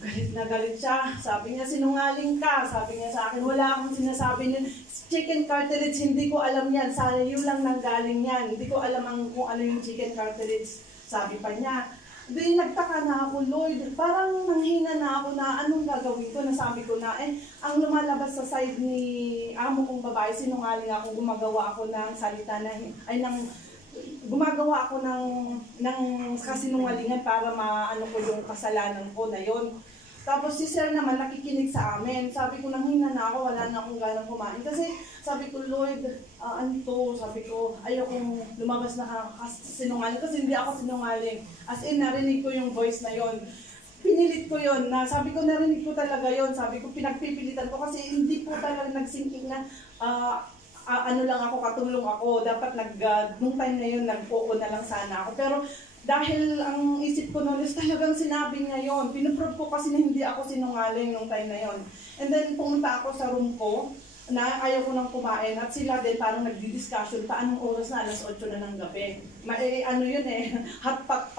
Galit na galit siya. Sabi niya, sinungaling ka. Sabi niya sa akin, wala akong sinasabi niya. Chicken cartilage, hindi ko alam yan. Sa iyo lang nanggaling yan. Hindi ko alam kung ano yung chicken cartilage. Sabi pa niya. Di nagtaka na ako, Lord. Parang nanghina na ako na anong gagawin ko. Nasabi ko na, ang lumalabas sa side ni amo kong babae, sinungaling ako, gumagawa ako ng salita na, gumagawa ako ng kasinungalingan para maano ko yung kasalanan ko na yon. Tapos si Sir naman nakikinig sa amin. Sabi ko, nanghina na ako, wala na akong ganang kumain. Kasi sabi ko, Lord, sabi ko, ayaw kong lumabas na sinungaling. Kasi hindi ako sinungaling. As in, narinig ko yung voice na yon. Pinilit ko yon. Sabi ko, narinig ko talaga yon. Sabi ko, pinagpipilitan ko kasi hindi po talaga nagsinking na lang ako, katulong ako. Dapat nung time na yun, nag-oo na lang sana ako. Pero dahil ang isip ko noon is talagang sinabi niya yon. Pinuprove ko kasi na hindi ako sinungaling nung time na yon. And then pumunta ako sa room ko na ayaw ko nang kumain. At sila din parang nagdi-discussion pa anong oras na, alas 8 na ng gabi. Hot pot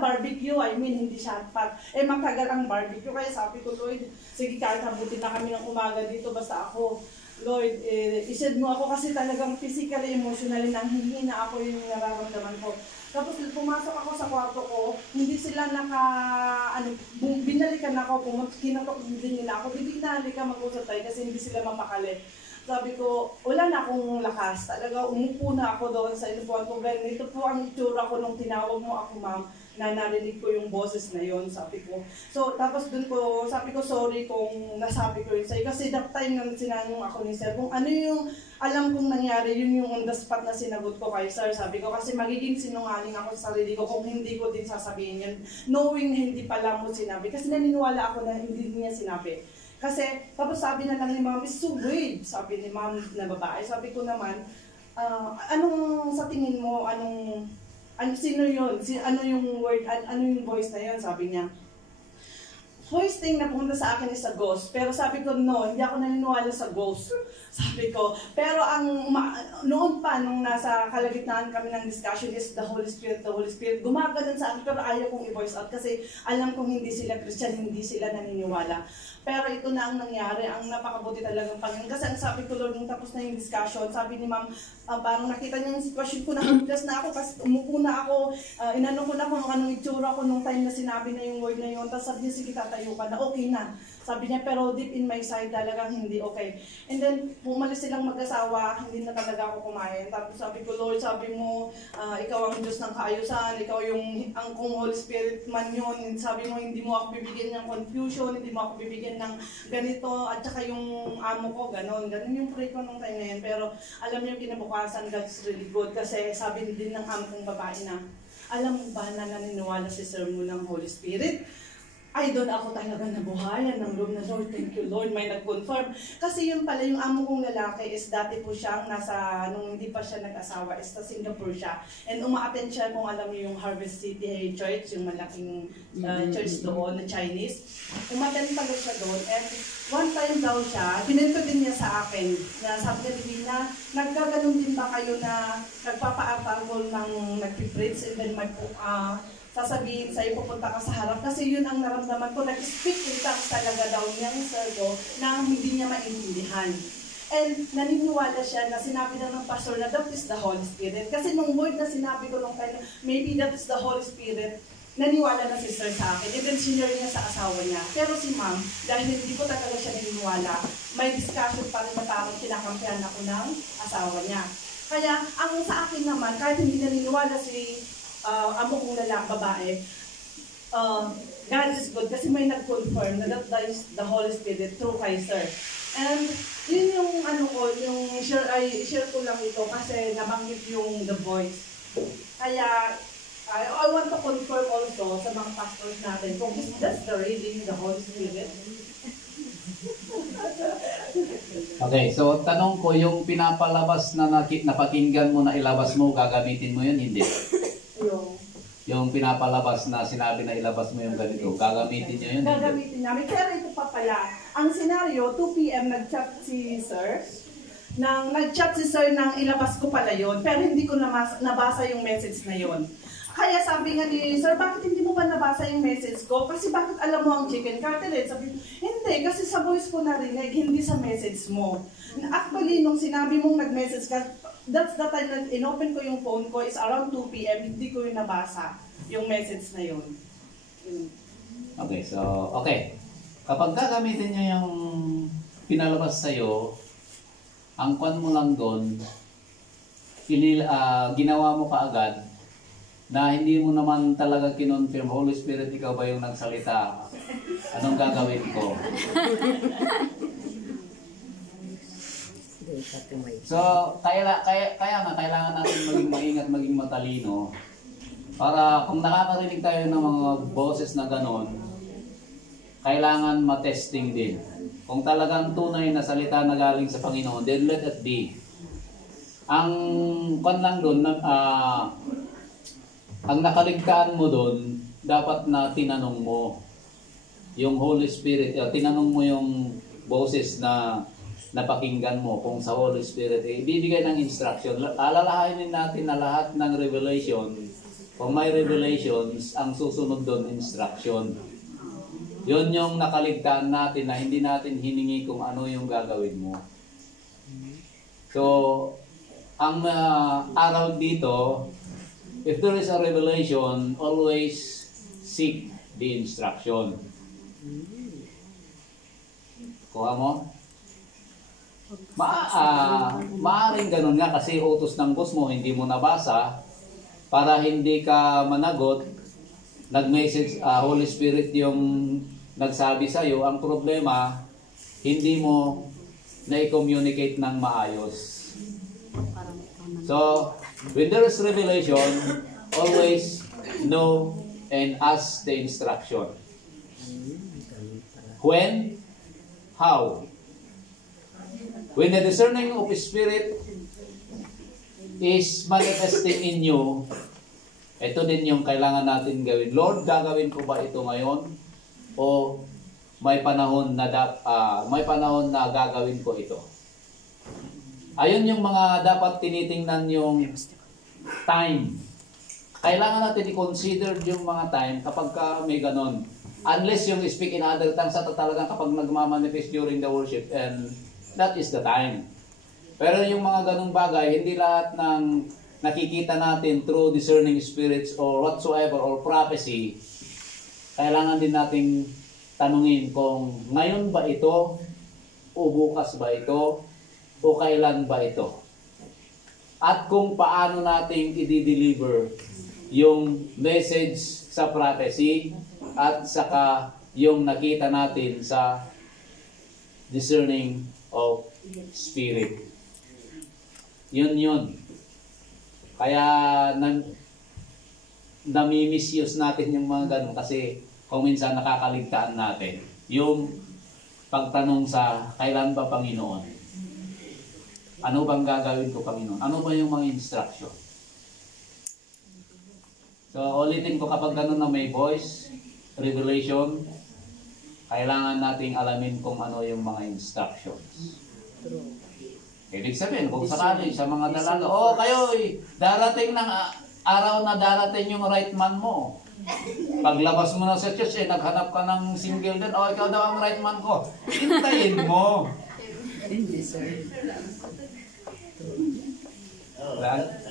barbecue. Hindi siya hot pot. Matagal ang barbecue. Kaya sabi ko, Lord, sige kahit habutin na kami ng umaga dito, basta ako. Lord, isid mo ako kasi talagang physically, emotionally, nanghihina ako yung nararamdaman ko. Tapos pumasok ako sa kwarto ko, hindi sila binalikan ako, kinatok din nila ako, hindi ka mag-usap tayo kasi hindi sila mapakali. Sabi ko, wala na akong lakas. Talaga umupo na ako doon sa inupuan ko. Ito po ang itsura ko nung tinawag mo ako, Ma'am. na narinig ko yung boses na yon, sabi ko. So, tapos dun ko, sabi ko, sorry kung nasabi ko yun sa'yo. Kasi that time nang sinanong ako ni Sir, kung ano yung alam kong nangyari, yun yung on the spot na sinagot ko kay Sir. Sabi ko, kasi magiging sinungaling ako sa sarili ko kung hindi ko din sasabihin yan. Knowing hindi pala mo sinabi. Kasi naniniwala ako na hindi niya sinabi. Kasi, tapos sabi na lang ni Ma'am, is so weird. Sabi ni Ma'am na babae. Sabi ko naman, anong sa tingin mo, sino yun? Ano yung word, ano yung voice na yun? Sabi niya, voice thing na pumunta sa akin is a ghost. Pero sabi ko, no, hindi ako naniniwala sa ghost. Sabi ko, pero noon pa, nung nasa kalagitnaan kami ng discussion is the Holy Spirit, gumagalan sa akin, pero ayaw kong i-voice out kasi alam kong hindi sila Christian, hindi sila naniniwala. Pero ito na ang nangyari, ang napakabuti talagang Panginoon. Kasi ang sabi ko, Lord, nung tapos na yung discussion, sabi ni Ma'am, parang nakita niya yung sitwasyon ko, na-hopeless na ako, kasi umupo na ako, inano ko na kung anong itsura ko nung time na sinabi na yung word na yun. Tapos sabi niya, sige, tatayo ka na, okay na. Sabi niya, pero deep in my side talagang hindi okay. And then, umalis silang mag-asawa, hindi na talaga ako kumain. Tapos sabi ko, Lord, sabi mo, ikaw ang Diyos ng kaayusan, ikaw yung kung Holy Spirit man yun. Sabi mo, hindi mo ako bibigyan ng confusion, hindi mo ako bibigyan ng ganito, at saka yung amo ko, ganon yung pray ko nung time na yun. Pero alam niyo, kinabukasan, God's really good. Kasi sabi din ng amo kong babae na, alam mo ba na naniniwala si Sir mo ng Holy Spirit? Ay, doon ako talaga nabuhayan ng loob na, Lord, thank you, Lord, may nag-confirm. Kasi yun pala, yung amo kong lalaki is dati po siyang nung hindi pa siya nag-asawa, is sa Singapore siya. And uma-attend siya, kung alam niyo yung Harvest City Church, yung malaking church doon na Chinese. Umattend pala siya doon. And one time daw siya, kinento din niya sa akin, na sabi niya, nagkaganon din ba kayo na nagpapa-apagol ng nagpiprints and then may sasabihin sa'yo, pupunta ka sa harap. Kasi yun ang naramdaman ko, nag-speak in tongues talaga daw niyang Sir ko na hindi niya maintindihan. And naniniwala siya na sinabi na ng pastor na that is the Holy Spirit. Kasi nung word na sinabi ko nung time, maybe that is the Holy Spirit, naniwala na si Sir sa akin. And then sinure niya sa asawa niya. Pero si Ma'am, dahil hindi ko talaga siya naniniwala, may discussion pa rin na parang kinakampihan ako ng asawa niya. Kaya ang sa akin naman, kahit hindi naniniwala si amo kong babae, God is good kasi may nag-confirm na that is the Holy Spirit through kay Sir. And yun yung yung share ko lang ito kasi nabanggit yung the voice. Kaya I want to confirm also sa mga pastors natin kung that's the reading the Holy Spirit. Okay, so tanong ko, yung pinapalabas na napakinggan mo na ilabas mo, gagamitin mo yun? Hindi. Yung pinapalabas na sinabi na ilabas mo yung ganito, gagamitin nyo yun? Gagamitin namin. Pero ito pa pala, ang senaryo, 2 p.m. nag-chat si Sir. Nag-chat si Sir nang ilabas ko pala yun, pero hindi ko nabasa yung message na yun. Kaya sabi nga ni Sir, bakit hindi mo ba nabasa yung message ko? Kasi bakit alam mo ang chicken cartilage? Sabi, hindi, kasi sa voice ko narinig, hindi sa message mo. Actually, nung sinabi mong nag-message ka, that's the time na in-open ko yung phone ko is around 2 p.m. Hindi ko yung nabasa yung message na yun. Okay, so, okay. Kapag gagamitin nyo yung pinalabas sa'yo, ang kwan mo lang doon, ginawa mo kaagad, na hindi mo naman talaga kinonfirm, Holy Spirit, ikaw ba yung nagsalita? Anong gagawin ko? So, kaya nga, kailangan natin maging maingat, maging matalino. Para kung nakakarinig tayo ng mga boses na ganon, kailangan matesting din. Kung talagang tunay na salita na galing sa Panginoon, then let it be. Ang kwan lang doon, ang nakaligtaan mo doon, dapat na tinanong mo yung Holy Spirit, tinanong mo yung boses na napakinggan mo kung sa Holy Spirit, ibibigay ng instruction. Alalahanin natin na lahat ng revelation, kung may revelations, ang susunod doon, instruction. Yun yung nakaligtaan natin na hindi natin hiningi kung ano yung gagawin mo. So, ang araw dito, if there is a revelation, always seek the instruction. Kuha mo? Maaaring ganun nga kasi utos ng boss mo, hindi mo nabasa, para hindi ka managot, nag-message, Holy Spirit yung nagsabi sa'yo, ang problema, hindi mo na-communicate ng maayos. So, when there is revelation, always know and ask the instruction. When? How? When the discerning of Spirit is manifesting in you, ito din yung kailangan natin gawin. Lord, gagawin ko ba ito ngayon? O may panahon na gagawin ko ito? Ayun yung mga dapat tinitingnan yung time. Kailangan natin i-consider yung mga time kapag may ganon. Unless yung speak in other tongues at talagang kapag nagmamanifest during the worship, and that is the time. Pero yung mga ganong bagay, hindi lahat ng nakikita natin through discerning spirits or whatsoever or prophecy, kailangan din nating tanungin kung ngayon ba ito o bukas ba ito o kailan ba ito. At kung paano nating i-deliver yung message sa prophecy at saka yung nakita natin sa discerning of spirit. Yun. Kaya nami-misuse natin yung mga ganun kasi kung minsan nakakaligtaan natin yung pagtanong sa kailan ba Panginoon? Ano bang gagawin ko Panginoon? Ano ba yung mga instruction? So ulitin ko, kapag ganun na may voice, revelation, kailangan nating alamin kung ano yung mga instructions. Ibig sabihin, kung sakali sa mga dalaga, kayo, darating ng araw na darating yung right man mo. Paglabas mo na sa church, naghanap ka ng single din, ikaw daw ang right man ko. Hintayin mo. Hindi, sir.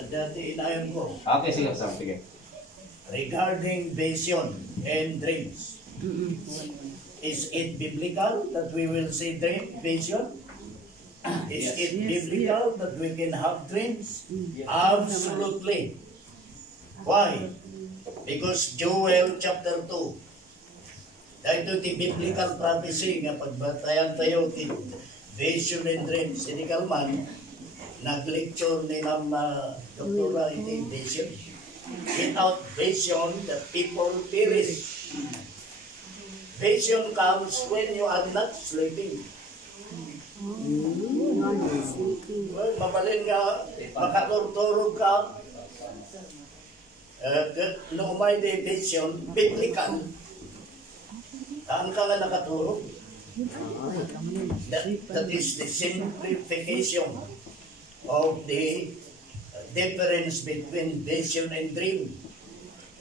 Dati inayon ko. Okay, sige. Regarding vision and dreams, is it biblical that we will see vision? Is it biblical that we can have dreams? Absolutely. Why? Because Joel chapter 2, dahil ito ti biblical prophecy nga pagbatayan tayo ti vision and dreams. Hindi kalman, nag-lecture ni Doktora iti vision. Without vision, the people perish. Vision comes when you are not sleeping. Well, mabalin nga, makaturturog ka, no may vision, biblical, saan ka nga nakaturog? That is the simplification of the difference between vision and dream.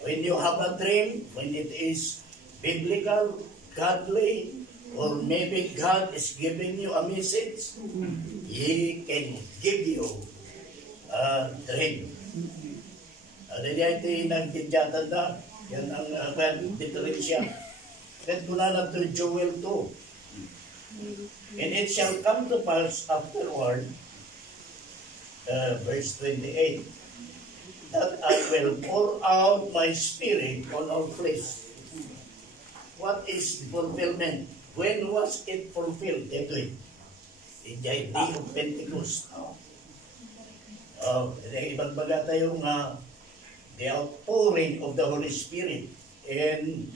When you have a dream, when it is biblical, godly, or maybe God is giving you a message, He can give you a dream. Ano niya ito yung nagkidyatan na? Yan ang diferensya. Then kuna na to Joel 2. And it shall come to pass afterward, verse 28, that I will pour out my spirit on all flesh. What is the fulfillment? When was it fulfilled? Ito the day of Pentecost. Ibang baga tayo nga the outpouring of the Holy Spirit in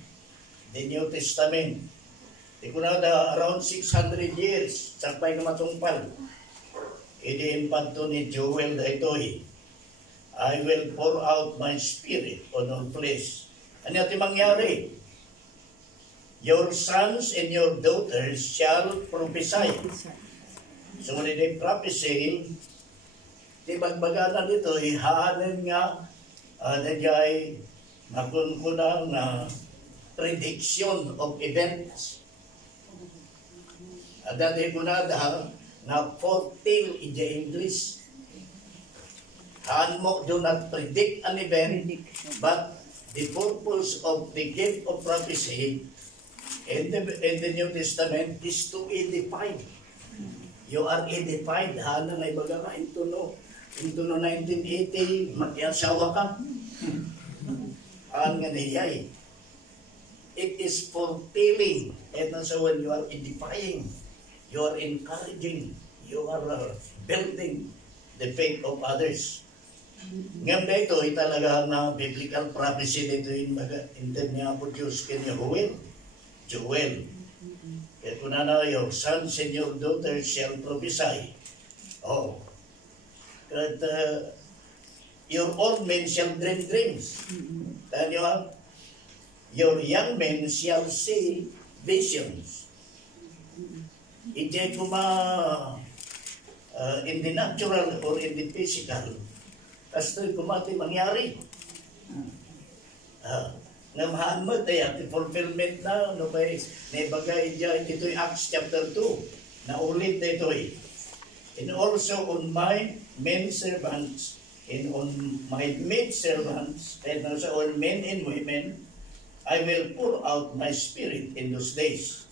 the New Testament. Di ko na around 600 years, sakpay na matungpal. Idi-impanto ni Joel na ito I will pour out my spirit on all flesh. Ano ito mangyari? Your sons and your daughters shall prophesy. So when they prophesy, di bagbaganan dito, haanin nga, nagyay, makunkunang na prediction of events. Dati ko na foretell in the English. Haan mo, do not predict an event, but the purpose of the gift of prophecy in the New Testament is to edify. You are edified. Hana na ibaga ka, into no 1980, mag-iasawa ka. Haan nga niyay. it is fulfilling. And also when you are edifying, you are encouraging, you are building the faith of others. Ngayon ito ay talaga na biblical prophecy dito yung intend niya po Diyos kanya Joel. Kaya kung na yung sons and your daughters shall prophesy. Oh. At your old men shall dream dreams. Tanya nyo, your young men shall see visions. Hindi ko in the natural or in the physical. Kasto kumati mangyari. Namahan mo tayo, the fulfillment na, no ba, naibagay dyan, ito'y Acts chapter 2, na ulit na ito'y. And also on my men servants, and on my maid servants, and also on men and women, I will pour out my spirit in those days.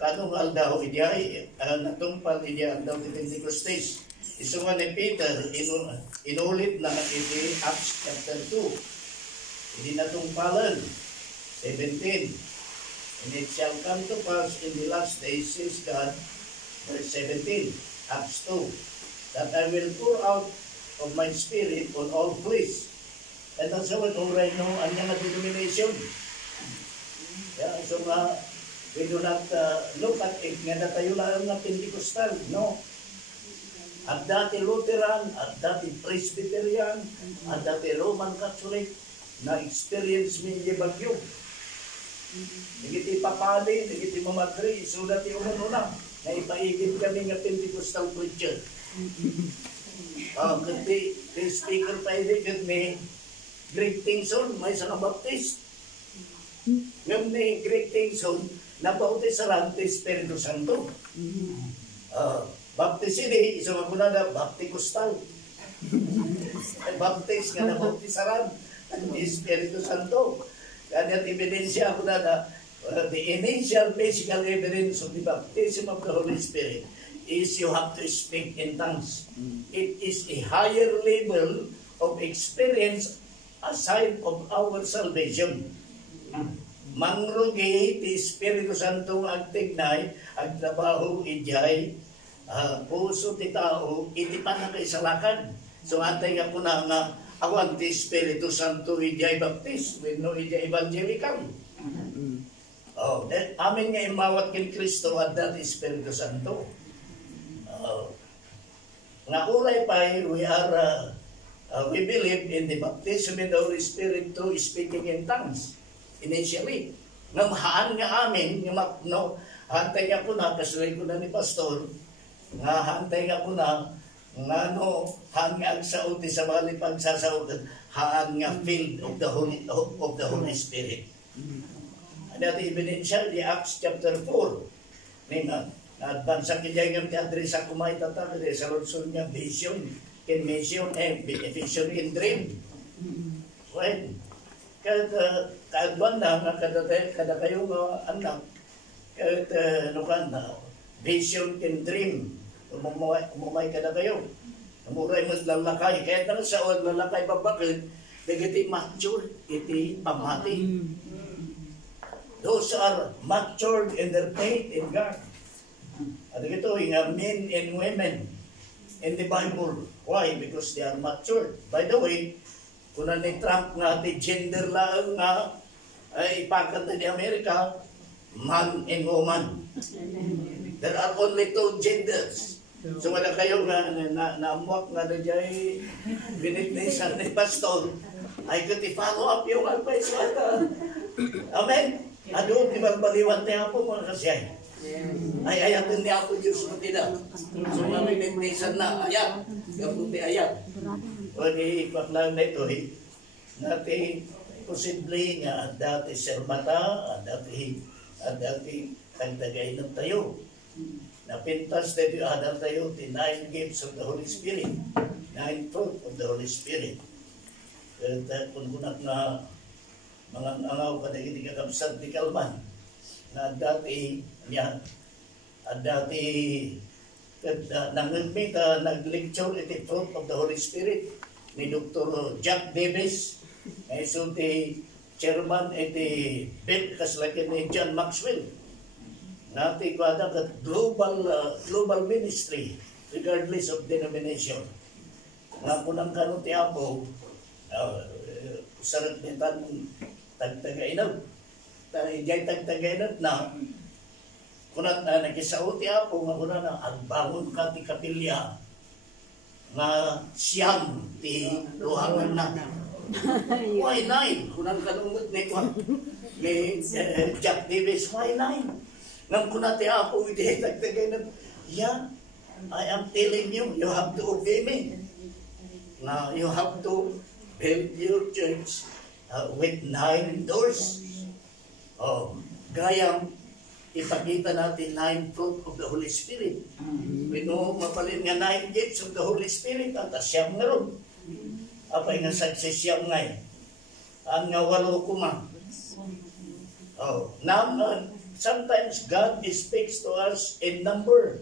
Kanong aldaw, idiyay, natungpal idiyay, aldaw di Pentecostes. Iso nga ni Peter, inulit na iti Acts chapter 2. Hindi natungpalan, 17. And it shall come to pass in the last days, says God, verse 17, Acts 2, that I will pour out of my spirit on all flesh. And that's what already know, ang nga denomination. Yeah, so we do not look at it, nga tayo lang na Pentecostal, no? At dati Lutheran, at dati Presbyterian, at dati Roman Catholic, na-experience mi yung bagyo. Nagiti papali, nagiti mamadri, so dati una na ipaigid kami nga Pentecostal preacher. Kasi the speaker pa ibigid ni Greg Tingson, may isang Baptist. Ngayon ni Greg Tingson, nabautis sa Rante Espiritu Santo. Baptist ini, isang mga na Bapticostal. Baptist nga nabautis sa Rante Espiritu Santo. Kanya ebidensya ko na the initial physical evidence of the baptism of the Holy Spirit is you have to speak in tongues. It is a higher level of experience aside of our salvation. Mangrugi ti Espiritu Santo ang tignay, ang trabaho ijay, puso ti tao, iti pa na kaisalakan. So atay nga po na nga, awan ti Espiritu Santo ijay baptist, no ijay evangelical. Amin nga imawat kin Kristo at that Espiritu Santo. Nga uray pa, we believe in the baptism in the Holy Spirit through speaking in tongues. Initially, nga mahaan nga amin, hantay nga po na, kasulay ko na ni Pastor, nga hantay nga po na, nga haan nga agsaot, sa bali pagsasaot, haan nga filled of the Holy Spirit. Ano natin ebidensya, di Acts chapter 4, advance ang kinayang ti-address sa kumay tatag, sa lungsod nga vision, in mission, and vision in dream. When, kaadwan na, kada kayo anak, vision in dream, umumay kada kayo, umuray mas lalakay, kaya na sa on lalakay babakit, nagiti mature, iti pamati. Those are matured in their faith in God. At ito, yung men and women in the Bible. Why? Because they are matured. By the way, kung ni Trump nga, the gender lang nga, ipagkanta ni Amerika, man and woman. There are only 2 genders. So wala kayo nga, naamuak nga na dyan, binitnisan ni Pastor, ay kuti follow up yung advice wata. Amen? Ano, di magbaliwan niya po mga kasiyay. Ay ayatin niya ako Diyos mo tida. So maminitnisan na ayat. Kaputi ayat. O di paklang na ito natin posible nga dati sermata, dati tagtagay ng tayo. Napintas dito adal tayo the 9 gifts of the Holy Spirit. 9 fruit of the Holy Spirit. Kaya kung kunak na mga angaw ka na hindi kakabsad di kalman na dati niya at dati nag-lecture iti fruit of the Holy Spirit ni Dr. Jack Davis na isulti chairman iti Bill kaslaki ni John Maxwell. Nati ko ada kat global ministry regardless of denomination. Nga kunang kanong ti Apo, sarap nitan tagtagainag. Ijay tagtagainag na kunang nagisao ti Apo nga kunang agbangon ka ti kapilya nga siyam ti luhangan na. Why nine? Kunang kanungot ni Jack Davis, why nine? Nang kunati Apo iti tagtagainag, yeah, I am telling you, you have to obey me. Now, you have to build your church with 9 doors. Oh, gayang ipakita natin 9 fruit of the Holy Spirit. Pino mapalin nga 9 gates of the Holy Spirit at siyam nga ron. Apay nga sagsisiyam ngay. Ang nga walo kuma. Oh, now, sometimes God speaks to us in number.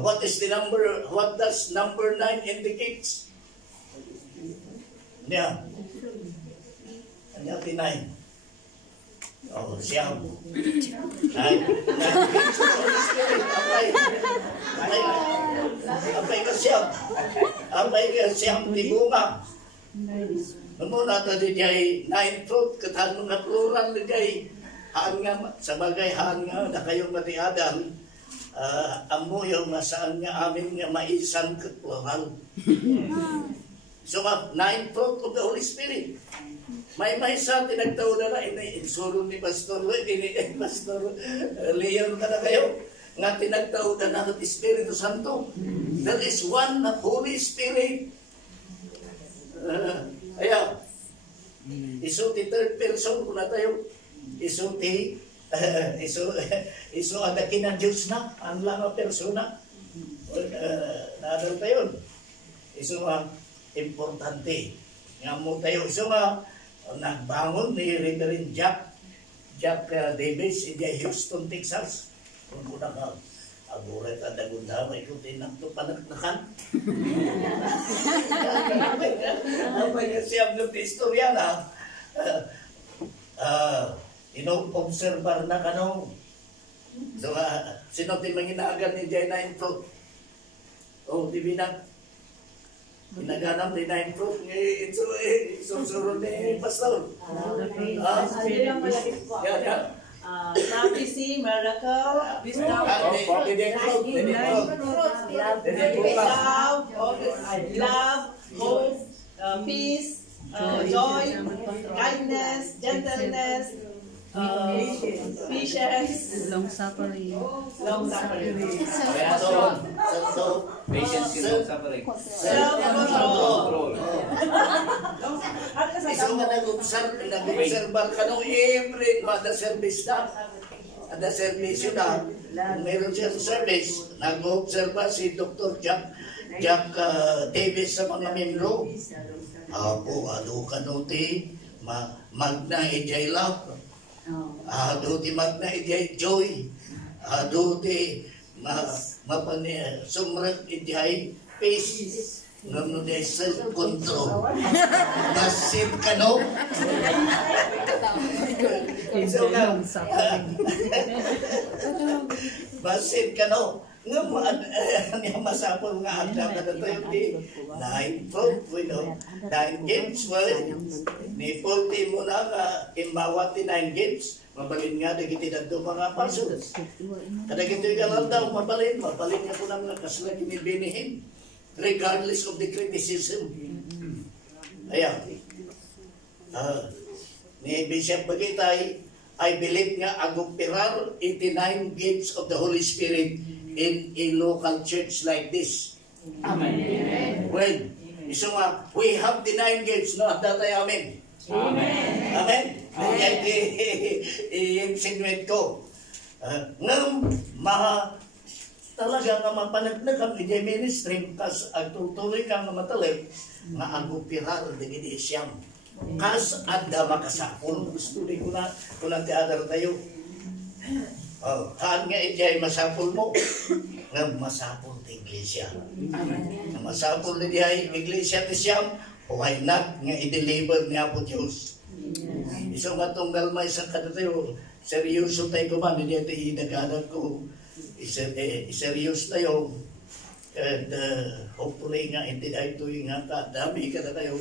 What is the number? What does number 9 indicates? Yeah. Ano yung 9? Oh, siyam. 9. Apay ka siyam. Apay ka siyam di bunga. Muna tadi jay 9 fruit. Katahan mga plural na jay. Haan nga, sa bagay haan nga na kayong matiadan. Amo yung masaan nga amin nga maisan kat plural. So, 9 fruit of the Holy Spirit. May sa tinagtao na na, insuro ni Pastor Leon na kayo, nga tinagtao na ng Espiritu Santo. There is one Holy Spirit. Ayan. Isuti third person kung na tayo. Isuti iso ada kinan Diyos na ang lang persona naadal tayo iso importante nga mo tayo iso nagbangon ni Reverend Jack Davis in Houston, Texas kung kuna ka aguray ka dagundamay kung tinagto panagnakan apay nga siyang ng istorya na observar na kanong. So, sino ti manginagan ni Jay 9 fruit? O, di binang ginaganam ni 9 fruit. Susuro ni Pastor. Yan. Prophecy, miracle, wisdom, love, hope, peace, joy, kindness, gentleness, patience, Long suffering. Patience and long suffering. self-control. Iso nga nag-observe ka nung every mother service na. Ada service yun na. Meron siyang service. Nag-observe si Dr. Jack Davis sa mga membro. Apo, ka nuti, magna ijay love. Ti magna ijay joy. Ti sumrat ijay peace. Ngam di self-control. Masin ka no? Long suffering. Masin ka no? Ngam masapol nga handa ka na tayo di 9 fruit, 9 games. Ni Polti mo na imbawat di 9 games. Mabalin nga, nagitidad do mga apostles. Kada gito yung daw, mabalin nga po naman kasalag inibinihin. Regardless of the criticism. Ayan. Ni Bishop Bagitay, I believe nga agupirar 89 gates of the Holy Spirit in a local church like this. Amen. Well, iso nga, we have the 9 gates, no? At datay amen. Amen. Amen. Ayan, i-insinuate ko. Talaga nga mapanagnag ang ijay ministry kas agtutuloy ka nga matalip nga agupirar digidi siyam. Kas adda makasakol. Gusto di ko na ti adar tayo. Haan nga ijay masapol mo. Nga masapol ti iglesia. Nga masapol di ay iglesia ti siyam. why not nga i-deliver niya po Diyos. Iso nga itong galmay sa kadatayo, seryoso tayo kuman, hindi ito inaganan ko, serious tayo, and hopefully nga hindi na ito yung nga kadami ka na tayo,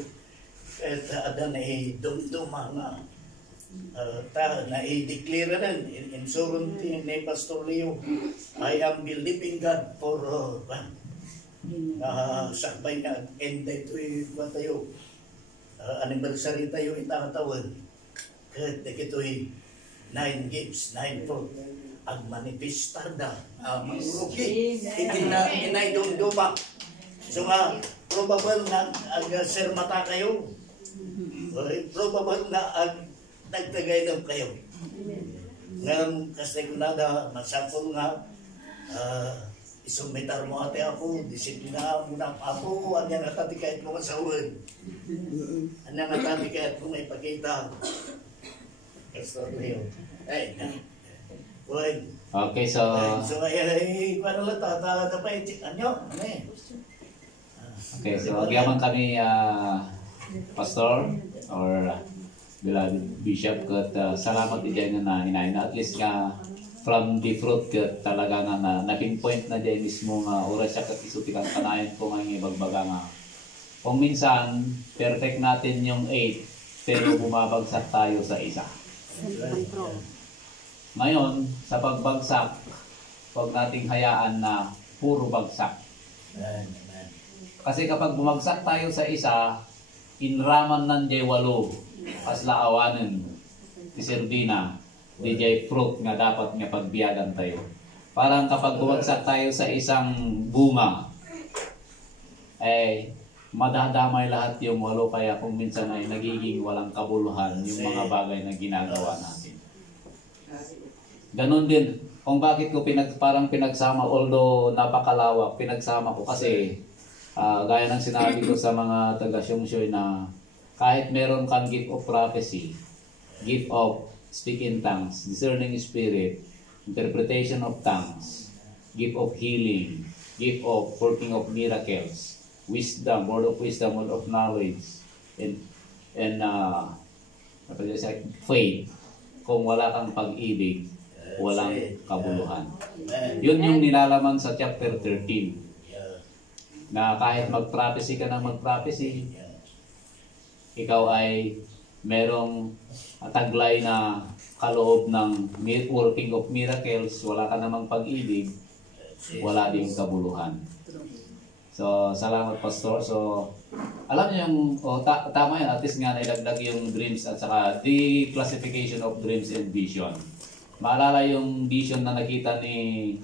at ada na dumduma nga, na i-declare rin, in surunty ni Pastor Leo, I am believing God for, sakbay nga, and ito yung tayo, anniversary tayo itatawan, kahit ito'y 9 gifts, 9 fruit, ang manifestada, manguruki, inay dumduma. So nga, probable na ang sir mata kayo, probable na ang nagtagay ng kayo. Ngayon, kasi ko nada, masapol nga, isumitar mo ate ako, disiplina mo na ako, ang yan natati kahit mo masawin. Ang yan natati kahit mo may pagkita. Pastor Leo. Ay, boy. Okay, so... So, paano lang tatapay-check nyo? Ano eh? Okay, so agyaman kami pastor or beloved bishop kat salamat diyan na inain at least nga from the fruit kat talaga nga na pinpoint na diyan mismo nga oras siya kat isutikan kanayon ko nga ibagbaga nga kung minsan perfect natin yung 8 pero bumabagsak tayo sa isa. Ngayon sa pagbagsak huwag nating hayaan na puro bagsak. Kasi kapag bumagsak tayo sa isa, inraman ng jay 8, asla awanin, si Serdina, di jay fruit nga dapat nga pagbiyagan tayo. Parang kapag bumagsak tayo sa isang bunga, madadamay lahat yung 8, kaya kung minsan ay nagiging walang kabuluhan yung mga bagay na ginagawa natin. Ganon din, kung bakit ko parang pinagsama, although napakalawak, pinagsama ko kasi gaya ng sinabi ko sa mga taga-Syungsyoy na kahit meron kang gift of prophecy, gift of speak in tongues, discerning spirit, interpretation of tongues, gift of healing, gift of working of miracles, wisdom, word of knowledge, and faith, kung wala kang pag-ibig, walang kabuluhan. Yun yung nilalaman sa chapter 13. Na kahit mag-prophecy ka ng mag-prophecy, ikaw ay merong taglay na kaloob ng working of miracles, wala ka namang pag-ibig, wala ding kabuluhan. So, salamat Pastor. So, alam niyo yung, tama yan, at least nga nailagdag yung dreams at saka the classification of dreams and vision. Maalala yung vision na nakita ni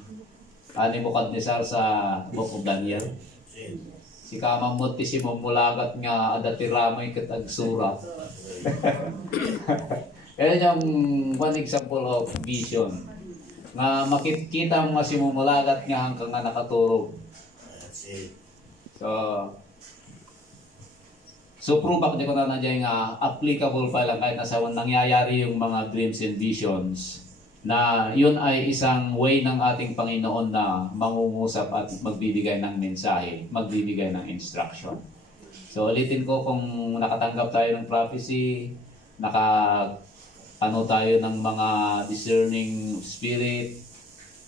Nebuchadnezzar sa Book of Daniel? Si kamamot ti si mamulagat nga adatiramay kat agsura. Kaya yung one example of vision nga makikita mo si mamulagat nga hanggang nga nakaturog. So prove up ko na nandiyan nga applicable pa lang kahit nasa nangyayari yung mga dreams and visions na yun ay isang way ng ating Panginoon na mangungusap at magbibigay ng mensahe, magbibigay ng instruction. So ulitin ko, kung nakatanggap tayo ng prophecy, ano tayo ng mga discerning spirit,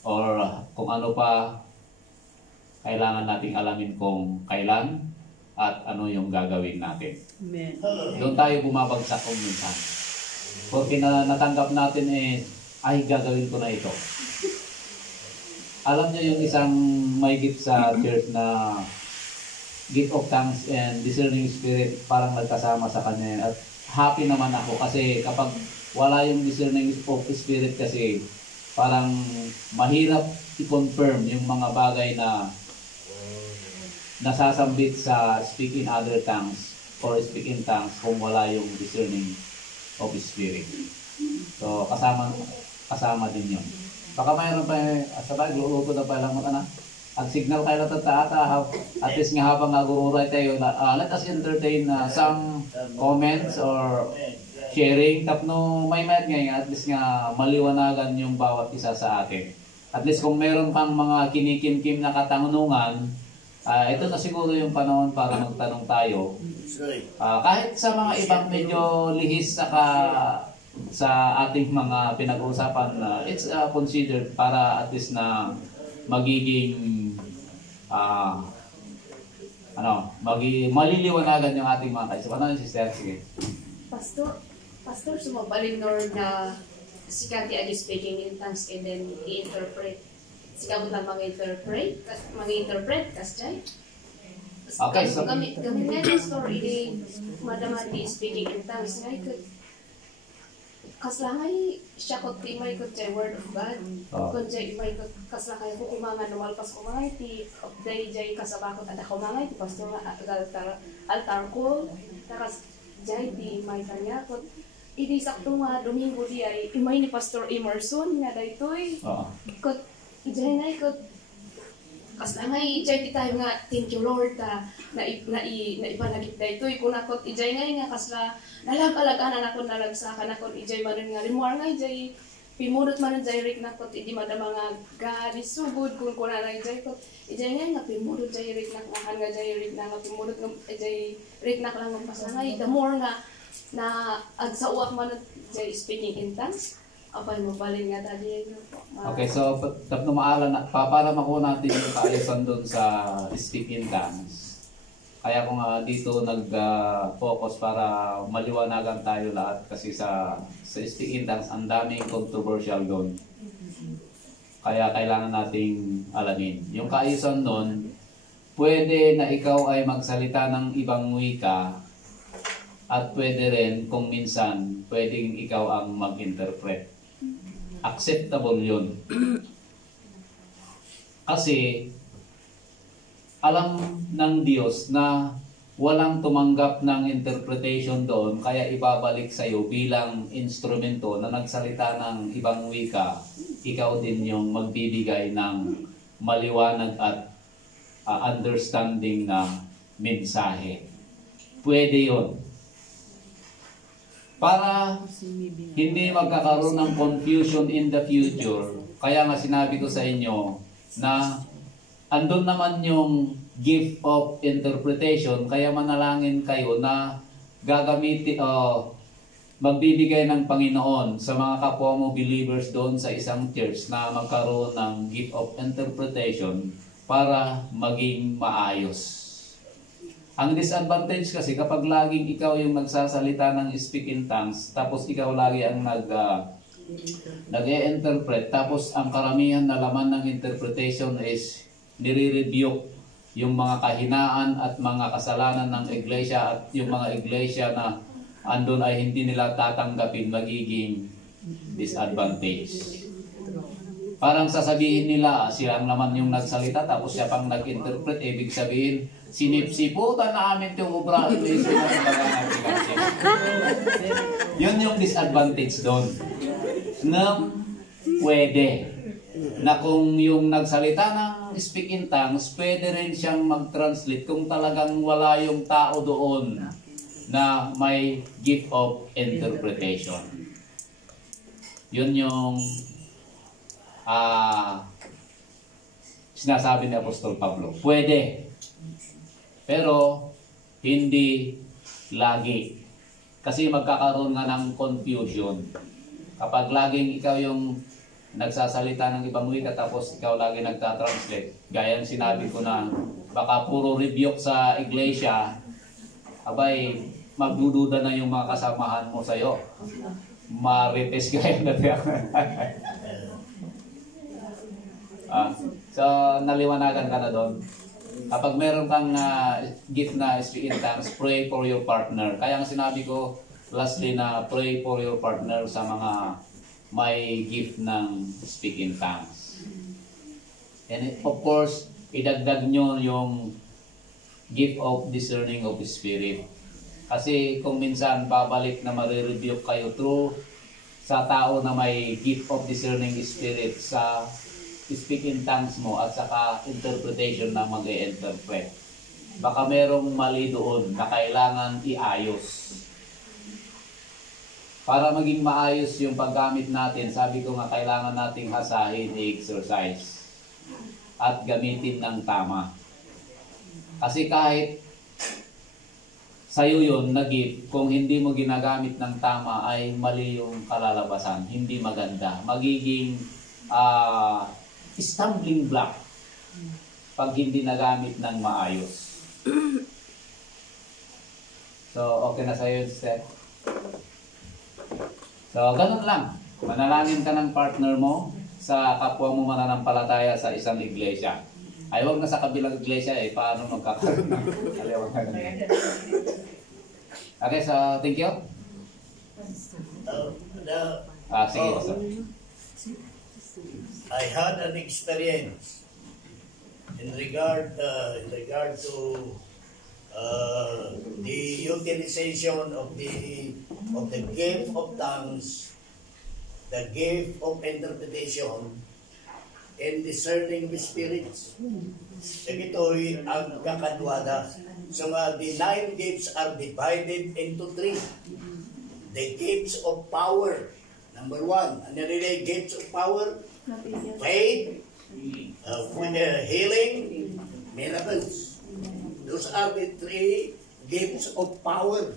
or kung ano pa, kailangan nating alamin kung kailan at ano yung gagawin natin. Amen. Doon tayo bumabagsak kung minsan. Porque natanggap natin ay gagawin ko na ito. Alam niyo yung isang may gift sa church na gift of tongues and discerning spirit, parang nagkasama sa kanya. At happy naman ako kasi kapag wala yung discerning of spirit kasi parang mahirap i-confirm yung mga bagay na nasasambit sa speak in other tongues or speak in tongues kung wala yung discerning of spirit. So kasama din yun. Baka mayroon pa sa bagay, luluto na pa lang mo na. Ang signal kayo natataata, at least nga habang nagururay tayo, let us entertain some comments or sharing. Tapno may ngayon, at least nga maliwanagan yung bawat isa sa atin. At least kung meron kang mga kinikim-kim na katanungan, ito na siguro yung panahon para magtanong tayo. Sorry. Kahit sa mga ibang medyo lihis sa ating mga pinag-uusapan, it's considered para at least na magiging maliliwanagan yung ating mga kaisipan. Ano yung sister? Sige. Pastor, sumabalin Lord na si Kati agi speaking in tongues and then i-interpret. Sika mo lang mag-interpret kasi Okay, so kami nga yung story ni Madam Ati speaking in tongues nga ikot. Kaslangay siya kot ti may kot word of God. Kun jay may kot kaslangay ko kumangan lumalpas ko mga ti upday jay kasabakot at ako mga ti pastor nga altar ko takas jay di may kanya kot idi sakto nga Domingo di ay imay ni Pastor Emerson nga daytoy. Kot jay na ikot kaslangay jay ti tayo nga thank you Lord na ipanagip daytoy kun akot ijay nga kasla nalag-alagaan ako nalagsakan ako ijay manon nga rimor nga ijay pimudot manon jay rik nakot idi madama nga gadisugod kun kuna na ijay kot ijay nga pimudot jay rik nakahan nga jay rik nga pimudot nga ijay rik nak lang ng pasangay the more nga na agsauak manon jay speaking in tongues apay mo balin nga tadi. Okay, so tapno maaala na para makuha natin yung kaayusan doon sa speaking tongues. Kaya ko nga dito nag-focus para maliwanagan tayo lahat kasi sa speaking tongues ang daming controversial doon. Kaya kailangan nating alamin. Yung kaayusan doon, pwede na ikaw ay magsalita ng ibang wika at pwede rin kung minsan pwedeng ikaw ang mag-interpret. Acceptable yun. Kasi alam ng Diyos na walang tumanggap ng interpretation doon, kaya ibabalik sa iyo bilang instrumento na nagsalita ng ibang wika, ikaw din yung magbibigay ng maliwanag at understanding na mensahe. Pwede yun. Para hindi magkakaroon ng confusion in the future, kaya nga sinabi ko sa inyo na andun naman yung gift of interpretation, kaya manalangin kayo na gagamitin magbibigay ng Panginoon sa mga kapwa mo believers doon sa isang church na magkaroon ng gift of interpretation para maging maayos. Ang disadvantage kasi kapag laging ikaw yung nagsasalita ng speak in tongues, tapos ikaw lagi ang nag-e-interpret, tapos ang karamihan na laman ng interpretation is nire-rebuke yung mga kahinaan at mga kasalanan ng iglesia, at yung mga iglesia na andun ay hindi nila tatanggapin, magiging disadvantage. Parang sasabihin nila, siya ang naman yung nagsalita, tapos siya pang nag-interpret, ibig sabihin, sinipsiputan na amin yung obra. Yun yung disadvantage doon. Na pwede na kung yung nagsalita ng speak in tongues, pwede rin siyang mag-translate kung talagang wala yung tao doon na may gift of interpretation. Yun yung sinasabi ni Apostol Pablo. Pwede. Pero hindi lagi. Kasi magkakaroon nga ng confusion. Kapag laging ikaw yung nagsasalita ng ibang wika tapos ikaw lagi nagtatranslate, gaya ng sinabi ko na baka puro rebuke sa iglesia, abay magdududa na yung mga kasamahan mo sa'yo. Marites gaya na so naliwanagan ka na doon. Kapag meron kang gift na speak in tongues, pray for your partner. Kaya ang sinabi ko lastly na pray for your partner sa mga may gift ng speak in tongues. And of course, idagdag nyo yung gift of discerning of the spirit. Kasi kung minsan babalik na marirebuke kayo through sa tao na may gift of discerning spirit sa speak in tongues mo at saka interpretation na mag-e-interpret. Baka merong mali doon na kailangan iayos. Para maging maayos yung paggamit natin, sabi ko nga kailangan nating hasahin, i-exercise at gamitin ng tama. Kasi kahit sa'yo yun na gift, kung hindi mo ginagamit ng tama ay mali yung kalalabasan, hindi maganda. Magiging stumbling block pag hindi nagamit ng maayos. So, okay na sa'yo, Steph? So, ganun lang. Manalangin ka ng partner mo sa kapwa mo mananampalataya sa isang iglesia. Ay, wag na sa kabilang iglesia eh. Paano magkakaroon ng kalewang na ganun. Okay, so thank you. Sige, Pastor. I had an experience in regard to the utilization of the gift of tongues, the gift of interpretation, and discerning of spirits. Ito'y ang kakadwada. So the 9 gifts are divided into 3. The gifts of power. Number 1, ano rin ay gifts of power? Faith, healing, miracles. Those are the 3 gifts of power.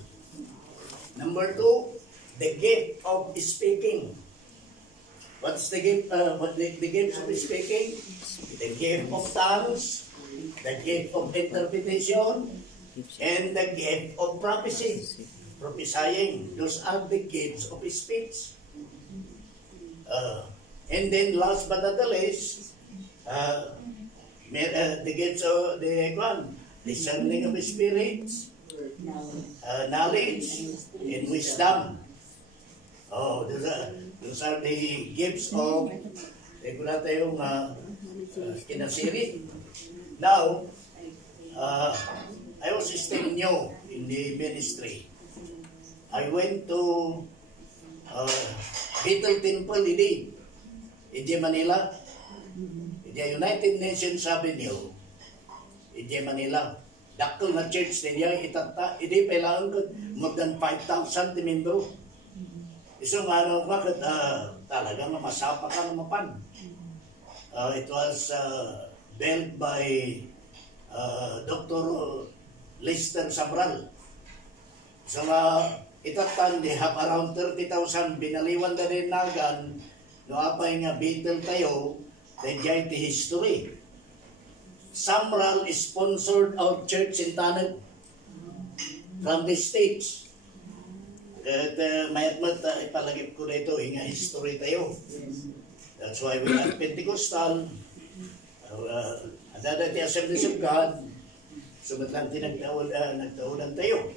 Number 2, the gift of speaking. What's the gift? The gift of speaking? The gift of tongues, the gift of interpretation, and the gift of prophecy. Prophesying. Those are the gifts of speech. And then last but not the least, the gifts of the discerning of spirits, knowledge, and wisdom. Oh, those are the gifts of tayong kinasiri. Now, I was still new in the ministry. I went to Bethel Temple in Manila, in the United Nations Avenue, in Manila. Dakkel na church niya itata, hindi kailangan ko more than 5,000 membro. Isang araw bakit talagang masapa ka ng mapan. It was built by Dr. Lester Sabral. So itatan, they have around 30,000 binaliwan na rin nagan no apay nga Bethel tayo, the giant history. Samral sponsored our church in Tanag from the States. At mayat-mat ipalagip ko na ito, nga history tayo. That's why we are Pentecostal, Adadati Assemblies of God, sumatlanti nagtaunan tayo.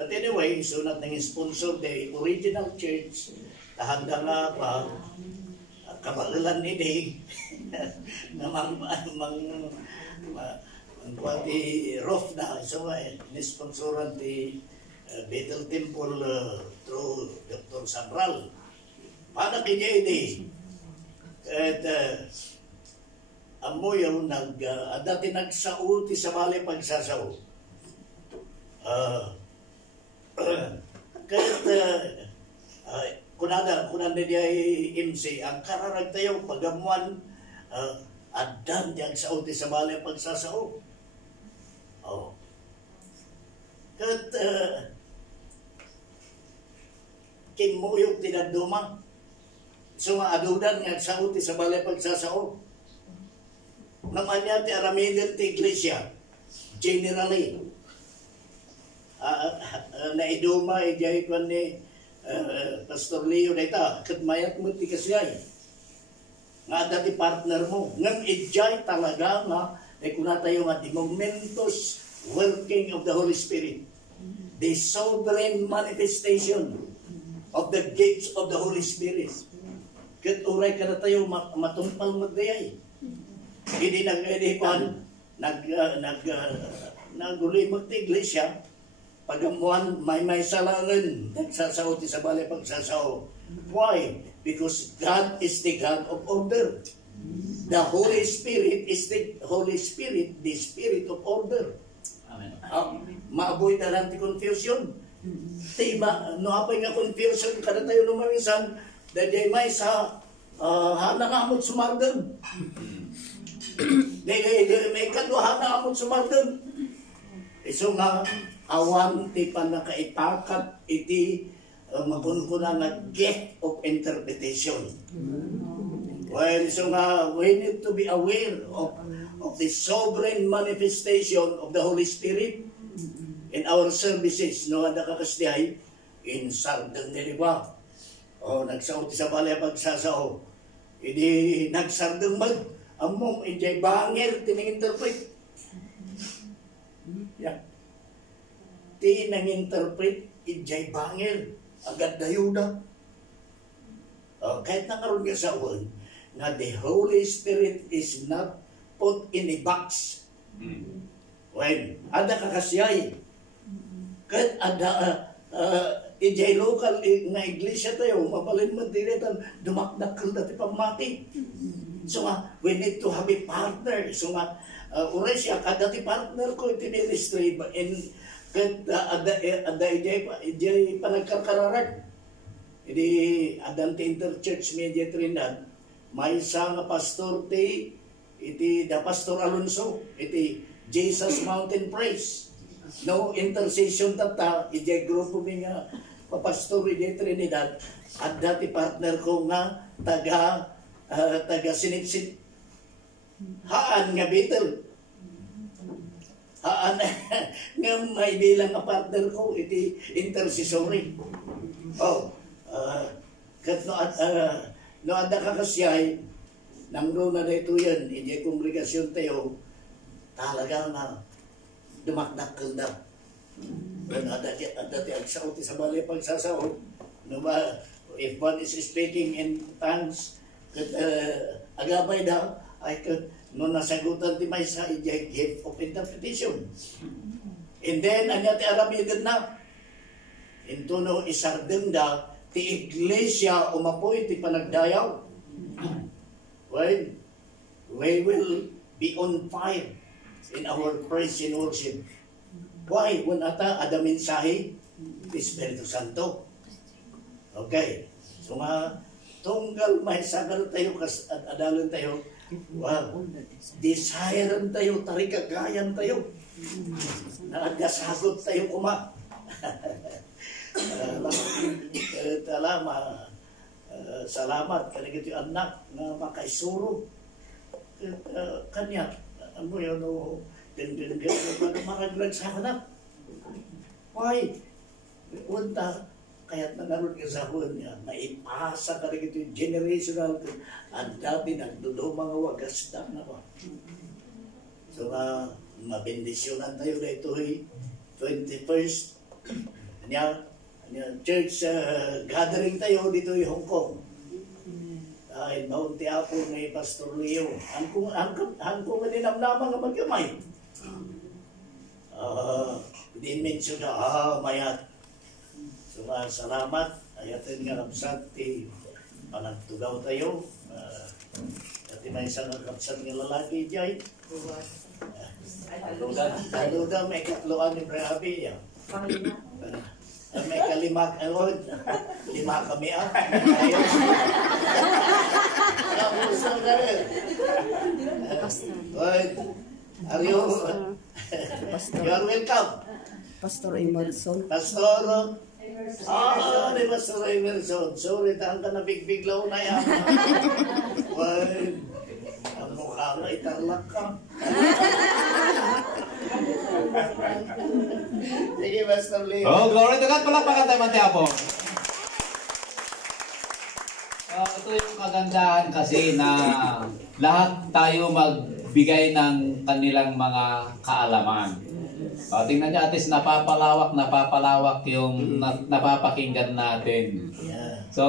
But anyway, so nating sponsor the original church, tahanda nga pa, kabalilan ni na kuwati roof na, so nisponsoran ti Bethel Temple through Dr. Sabral. Paano kanya at amo yung dati nagsao ti sa bali pagsasaw. Kunada niya MC, ang kararag tayo pagamuan adan diyang sao ti sa bali pagsasaw. Kat kinmuyog tinaduma. So maadudan nga sa uti sa balay pagsasao. Naman niya ti aramidin ti iglesia. Generally. Naiduma, ijay ko ni Pastor Leo na ita. Katmayat mo ti kasiyay. Nga dati partner mo. Ngang ijay talaga nga kuna tayo nga di momentos working of the Holy Spirit. The sovereign manifestation of the gifts of the Holy Spirit. Kat uray ka na tayo matumpal mo dayay. Hindi nagulimag ti iglesia, pagamuan may salangan, nagsasaw ti sa balay pagsasaw. Why? Because God is the God of order. The Holy Spirit is the Holy Spirit, the Spirit of order. Amen. Maaboy na lang ti confusion. Tiba, no apay nga confusion, kada tayo lumamisan, dahil may sa hanangamot sumardan. May kadwa hanangamot sumardan. Iso nga awan ti panakaipakat iti makunkuna nga gift of interpretation. Well, so nga we need to be aware of the sovereign manifestation of the Holy Spirit in our services. No, ada kakasdihay in sardeng niliwa. O nagsaot sa balay pagsasaw. Hindi nagsardeng mag among ijay bangir tining-interpret. Yeah. Ti nang-interpret ijay bangir agad dayuda. Kahit nakaroon nga sa uwan, na the Holy Spirit is not put in a box. When ada kakasiyay, kahit ada ijay local nga iglesia tayo, mapalin mo dilitan, dumakdakal dati pamati. So nga, we need to have a partner. So nga, uray siya, kadati partner ko iti ministry, in ada ijay panagkakararag. Hindi, adante interchurch media Trinidad, may isang pastor iti the Pastor Alonso, iti Jesus Mountain Praise. No intercession tata, ijay grupo mi nga papastor iti Trinidad, at dati partner ko nga taga sinipsit. Haan nga Betel. Haan nga may bilang nga partner ko iti intercessory. No ada kakasiyay nang na dito yan, ijay kongregasyon tayo, talaga na dumakdakkel na. Ada ti agsaot sa balay pagsasaot. No ba, if one is speaking in tongues, agabay daw, ay no nasagutan ti may sa ijay gift of interpretation. And then, anya ti aramidin na, into no isardeng da, ti iglesia umapoy ti panagdayaw. When we will be on fire in our praise and worship. Why? When ata ada mensahe ti Espiritu Santo. Okay. So nga tunggal may sagal tayo kas adalon tayo. Wow. Desirean tayo, tarikagayan tayo. Nagasagot tayo kuma. Salamat kanang iti anak nga makaisuro kanya ano yun din maraglag sa anak. Why? Unta kaya't nangarod ka sa hon niya maipasa kanang iti generational ang dati nagdulo mga wagas na ba. So mabendisyonan tayo na ito 21st niya church gathering tayo dito yung Hong Kong. Dahil maunti ako ni Pastor Leo. Hangkong nga ninamnaman nga magyamay. Di-mention na, mayat. So, salamat. Ayatin nga kapsat, panagtugaw tayo. At may isang kapsat nga lalaki dyan. Taluda, may katloan ni Brahabi. May kalima, lima kami ayos. Kapusang ka rin. Are you are welcome. Pastor Emerson. Pastor ni Pastor Emerson. Sorry, tahan ka na bigbiglaw na yan. Ang mukha nga itarlak ka. Sige, Pastor Lee. Oh, glory to God. Palakpakan tayo, Mantiapo. Ito yung kagandahan kasi na lahat tayo magbigay ng kanilang mga kaalaman. Tingnan nyo, atis napapalawak yung napapakinggan natin. So,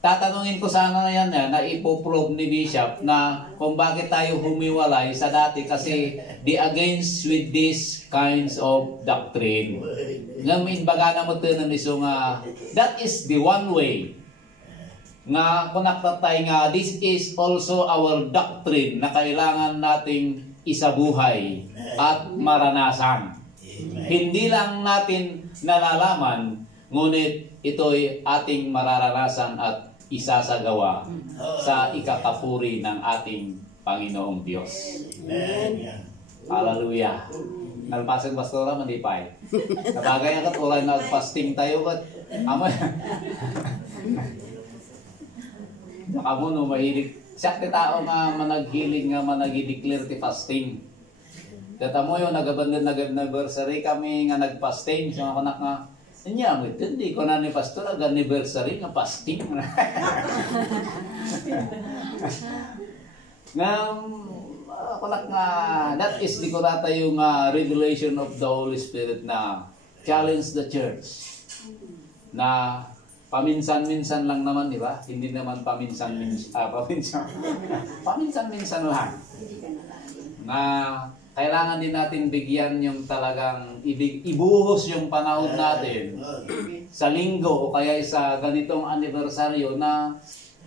tatanungin ko sana yan na ipoprove ni Bishop na kung bakit tayo humiwalay sa dati kasi di against with these kinds of doctrine. Ngamin baga na mo ito na niso nga that is the one way nga kunaktatay nga this is also our doctrine na kailangan nating isabuhay at maranasan. Hindi lang natin nalalaman, ngunit ito'y ating mararanasan at isasagawa sa ikakapuri ng ating Panginoong Diyos. Amen. Hallelujah. Nalpasang pastora, mandipay. Sabagay akat, wala nagpasting tayo kat. Amay. Saka mo no, mahilig. Siya ti tao nga managhiling nga managideclare ti fasting. Kata mo yung nagabandan nag-anniversary kami nga nagpasting. So ako nga, niya, hindi ko na ni pastor nag-anniversary nga fasting. Nga, ako nga, that is di ko nata yung revelation of the Holy Spirit na challenge the church. Na paminsan-minsan lang naman, di ba? Hindi naman paminsan-minsan lang. Na kailangan din natin bigyan yung talagang ibuhos yung panahon natin sa linggo o kaya sa ganitong anibersaryo na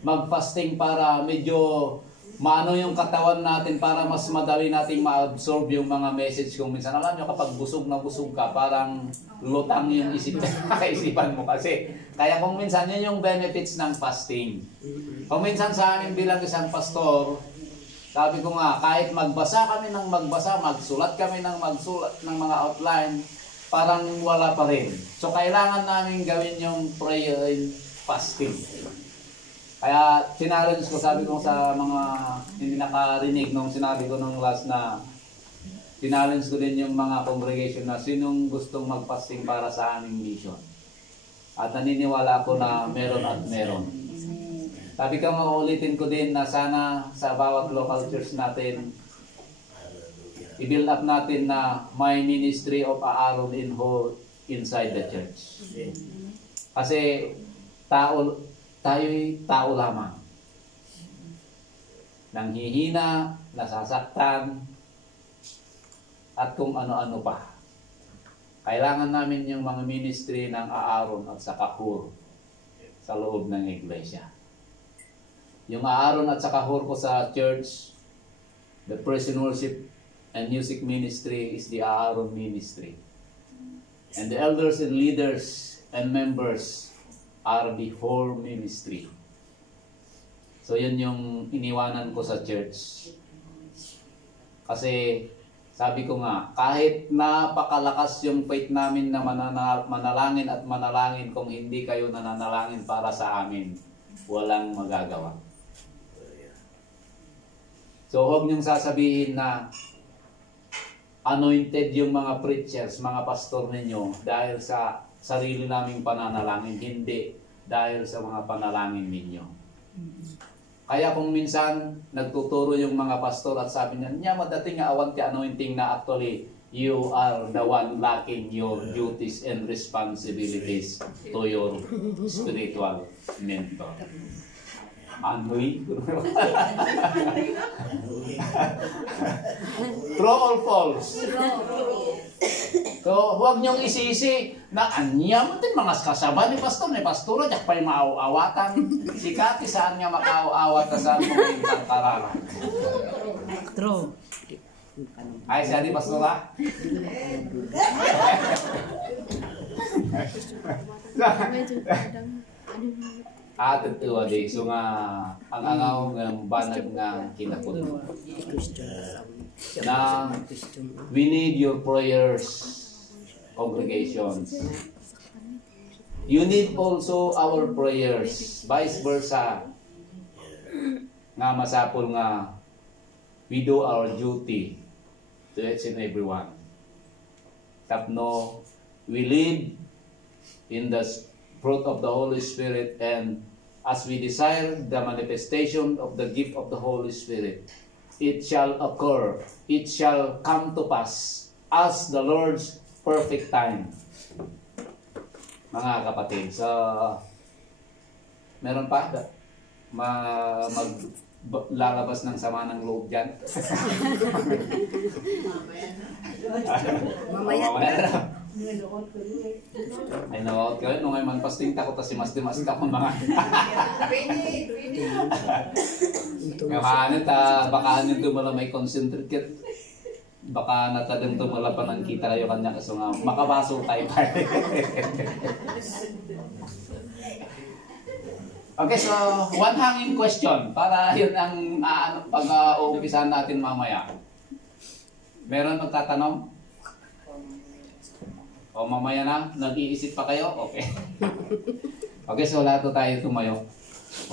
mag-fasting para medyo maano yung katawan natin para mas madali nating ma-absorb yung mga message kung minsan. Alam nyo, kapag busog na busog ka, parang lutang yung kaisipan mo kasi. Kaya kung minsan, yun yung benefits ng fasting. Kung minsan sa amin bilang isang pastor, sabi ko nga, kahit magbasa kami ng magbasa, magsulat kami ng magsulat ng mga outline, parang wala pa rin. So, kailangan namin gawin yung prayer and fasting. Kaya, sinarins ko, sabi ko sa mga hindi nakarinig nung sinabi ko nung last na sinarins ko din yung mga congregation na sinong gustong mag-fasting para sa aming mission. At naniniwala ako na meron at meron. Sabi ko, maulitin ko din na sana sa bawat local church natin, i-build up natin na may ministry of Aaron in whole inside the church. Kasi tayo'y tao lamang. Nanghihina, nasasaktan, at kung ano-ano pa. Kailangan namin yung mga ministry ng Aaron at sa Kahur sa loob ng iglesia. Yung Aaron at saka Hur ko sa church, the praise and worship and music ministry is the Aaron ministry. And the elders and leaders and members are the Hur ministry. So yun yung iniwanan ko sa church. Kasi sabi ko nga, kahit napakalakas yung faith namin na manalangin at manalangin, kung hindi kayo nananalangin para sa amin, walang magagawa. So huwag niyong sasabihin na anointed yung mga preachers, mga pastor ninyo dahil sa sarili naming pananalangin, hindi dahil sa mga panalangin ninyo. Kaya kung minsan nagtuturo yung mga pastor at sabi niya, madating nga awan ti anointing na actually you are the one lacking your duties and responsibilities to your spiritual mentor. True or false? So, huwag niyong isisi na anya mo din mga kasaba ni pastor, ni pastora, diyak pa'y maaawatan. Si Kati, saan niya makaaawat na saan mo yung tangkararan? True. Ay, siya di pastora? At ito, adik, so nga, ang angaw ng banag ng kinapun. Na, we need your prayers, congregations. You need also our prayers, vice versa. Nga masapol nga, we do our duty to each and everyone. Tapno, we live in the fruit of the Holy Spirit, and as we desire the manifestation of the gift of the Holy Spirit, it shall occur, it shall come to pass as the Lord's perfect time. Mga kapatid, so meron pa maglalabas ng sama ng loob dyan. Mamaya. Ay nawawat ka nung ay man pasting takot si mas dimas ka kung mga kahanin ta baka hanin tumala may concentrate baka natadang tumala pa ng kita kayo kanya kaso nga makabaso tayo pa. Okay, so one hanging question para yun ang pag-uumpisahan natin mamaya. Meron magtatanong? O mamaya na, nag-iisip pa kayo? Okay. Okay, so lahat tayo tumayo.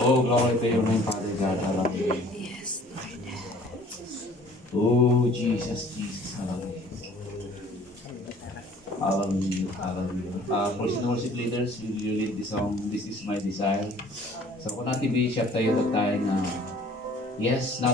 Oh, glory to your name, Father God. Hallelujah. Yes, Lord. Oh, Jesus, Jesus. Hallelujah. Hallelujah. Hallelujah. Praise and worship leaders, will you lead the song, This is my desire. So kung natin bishop tayo tayo na yes, not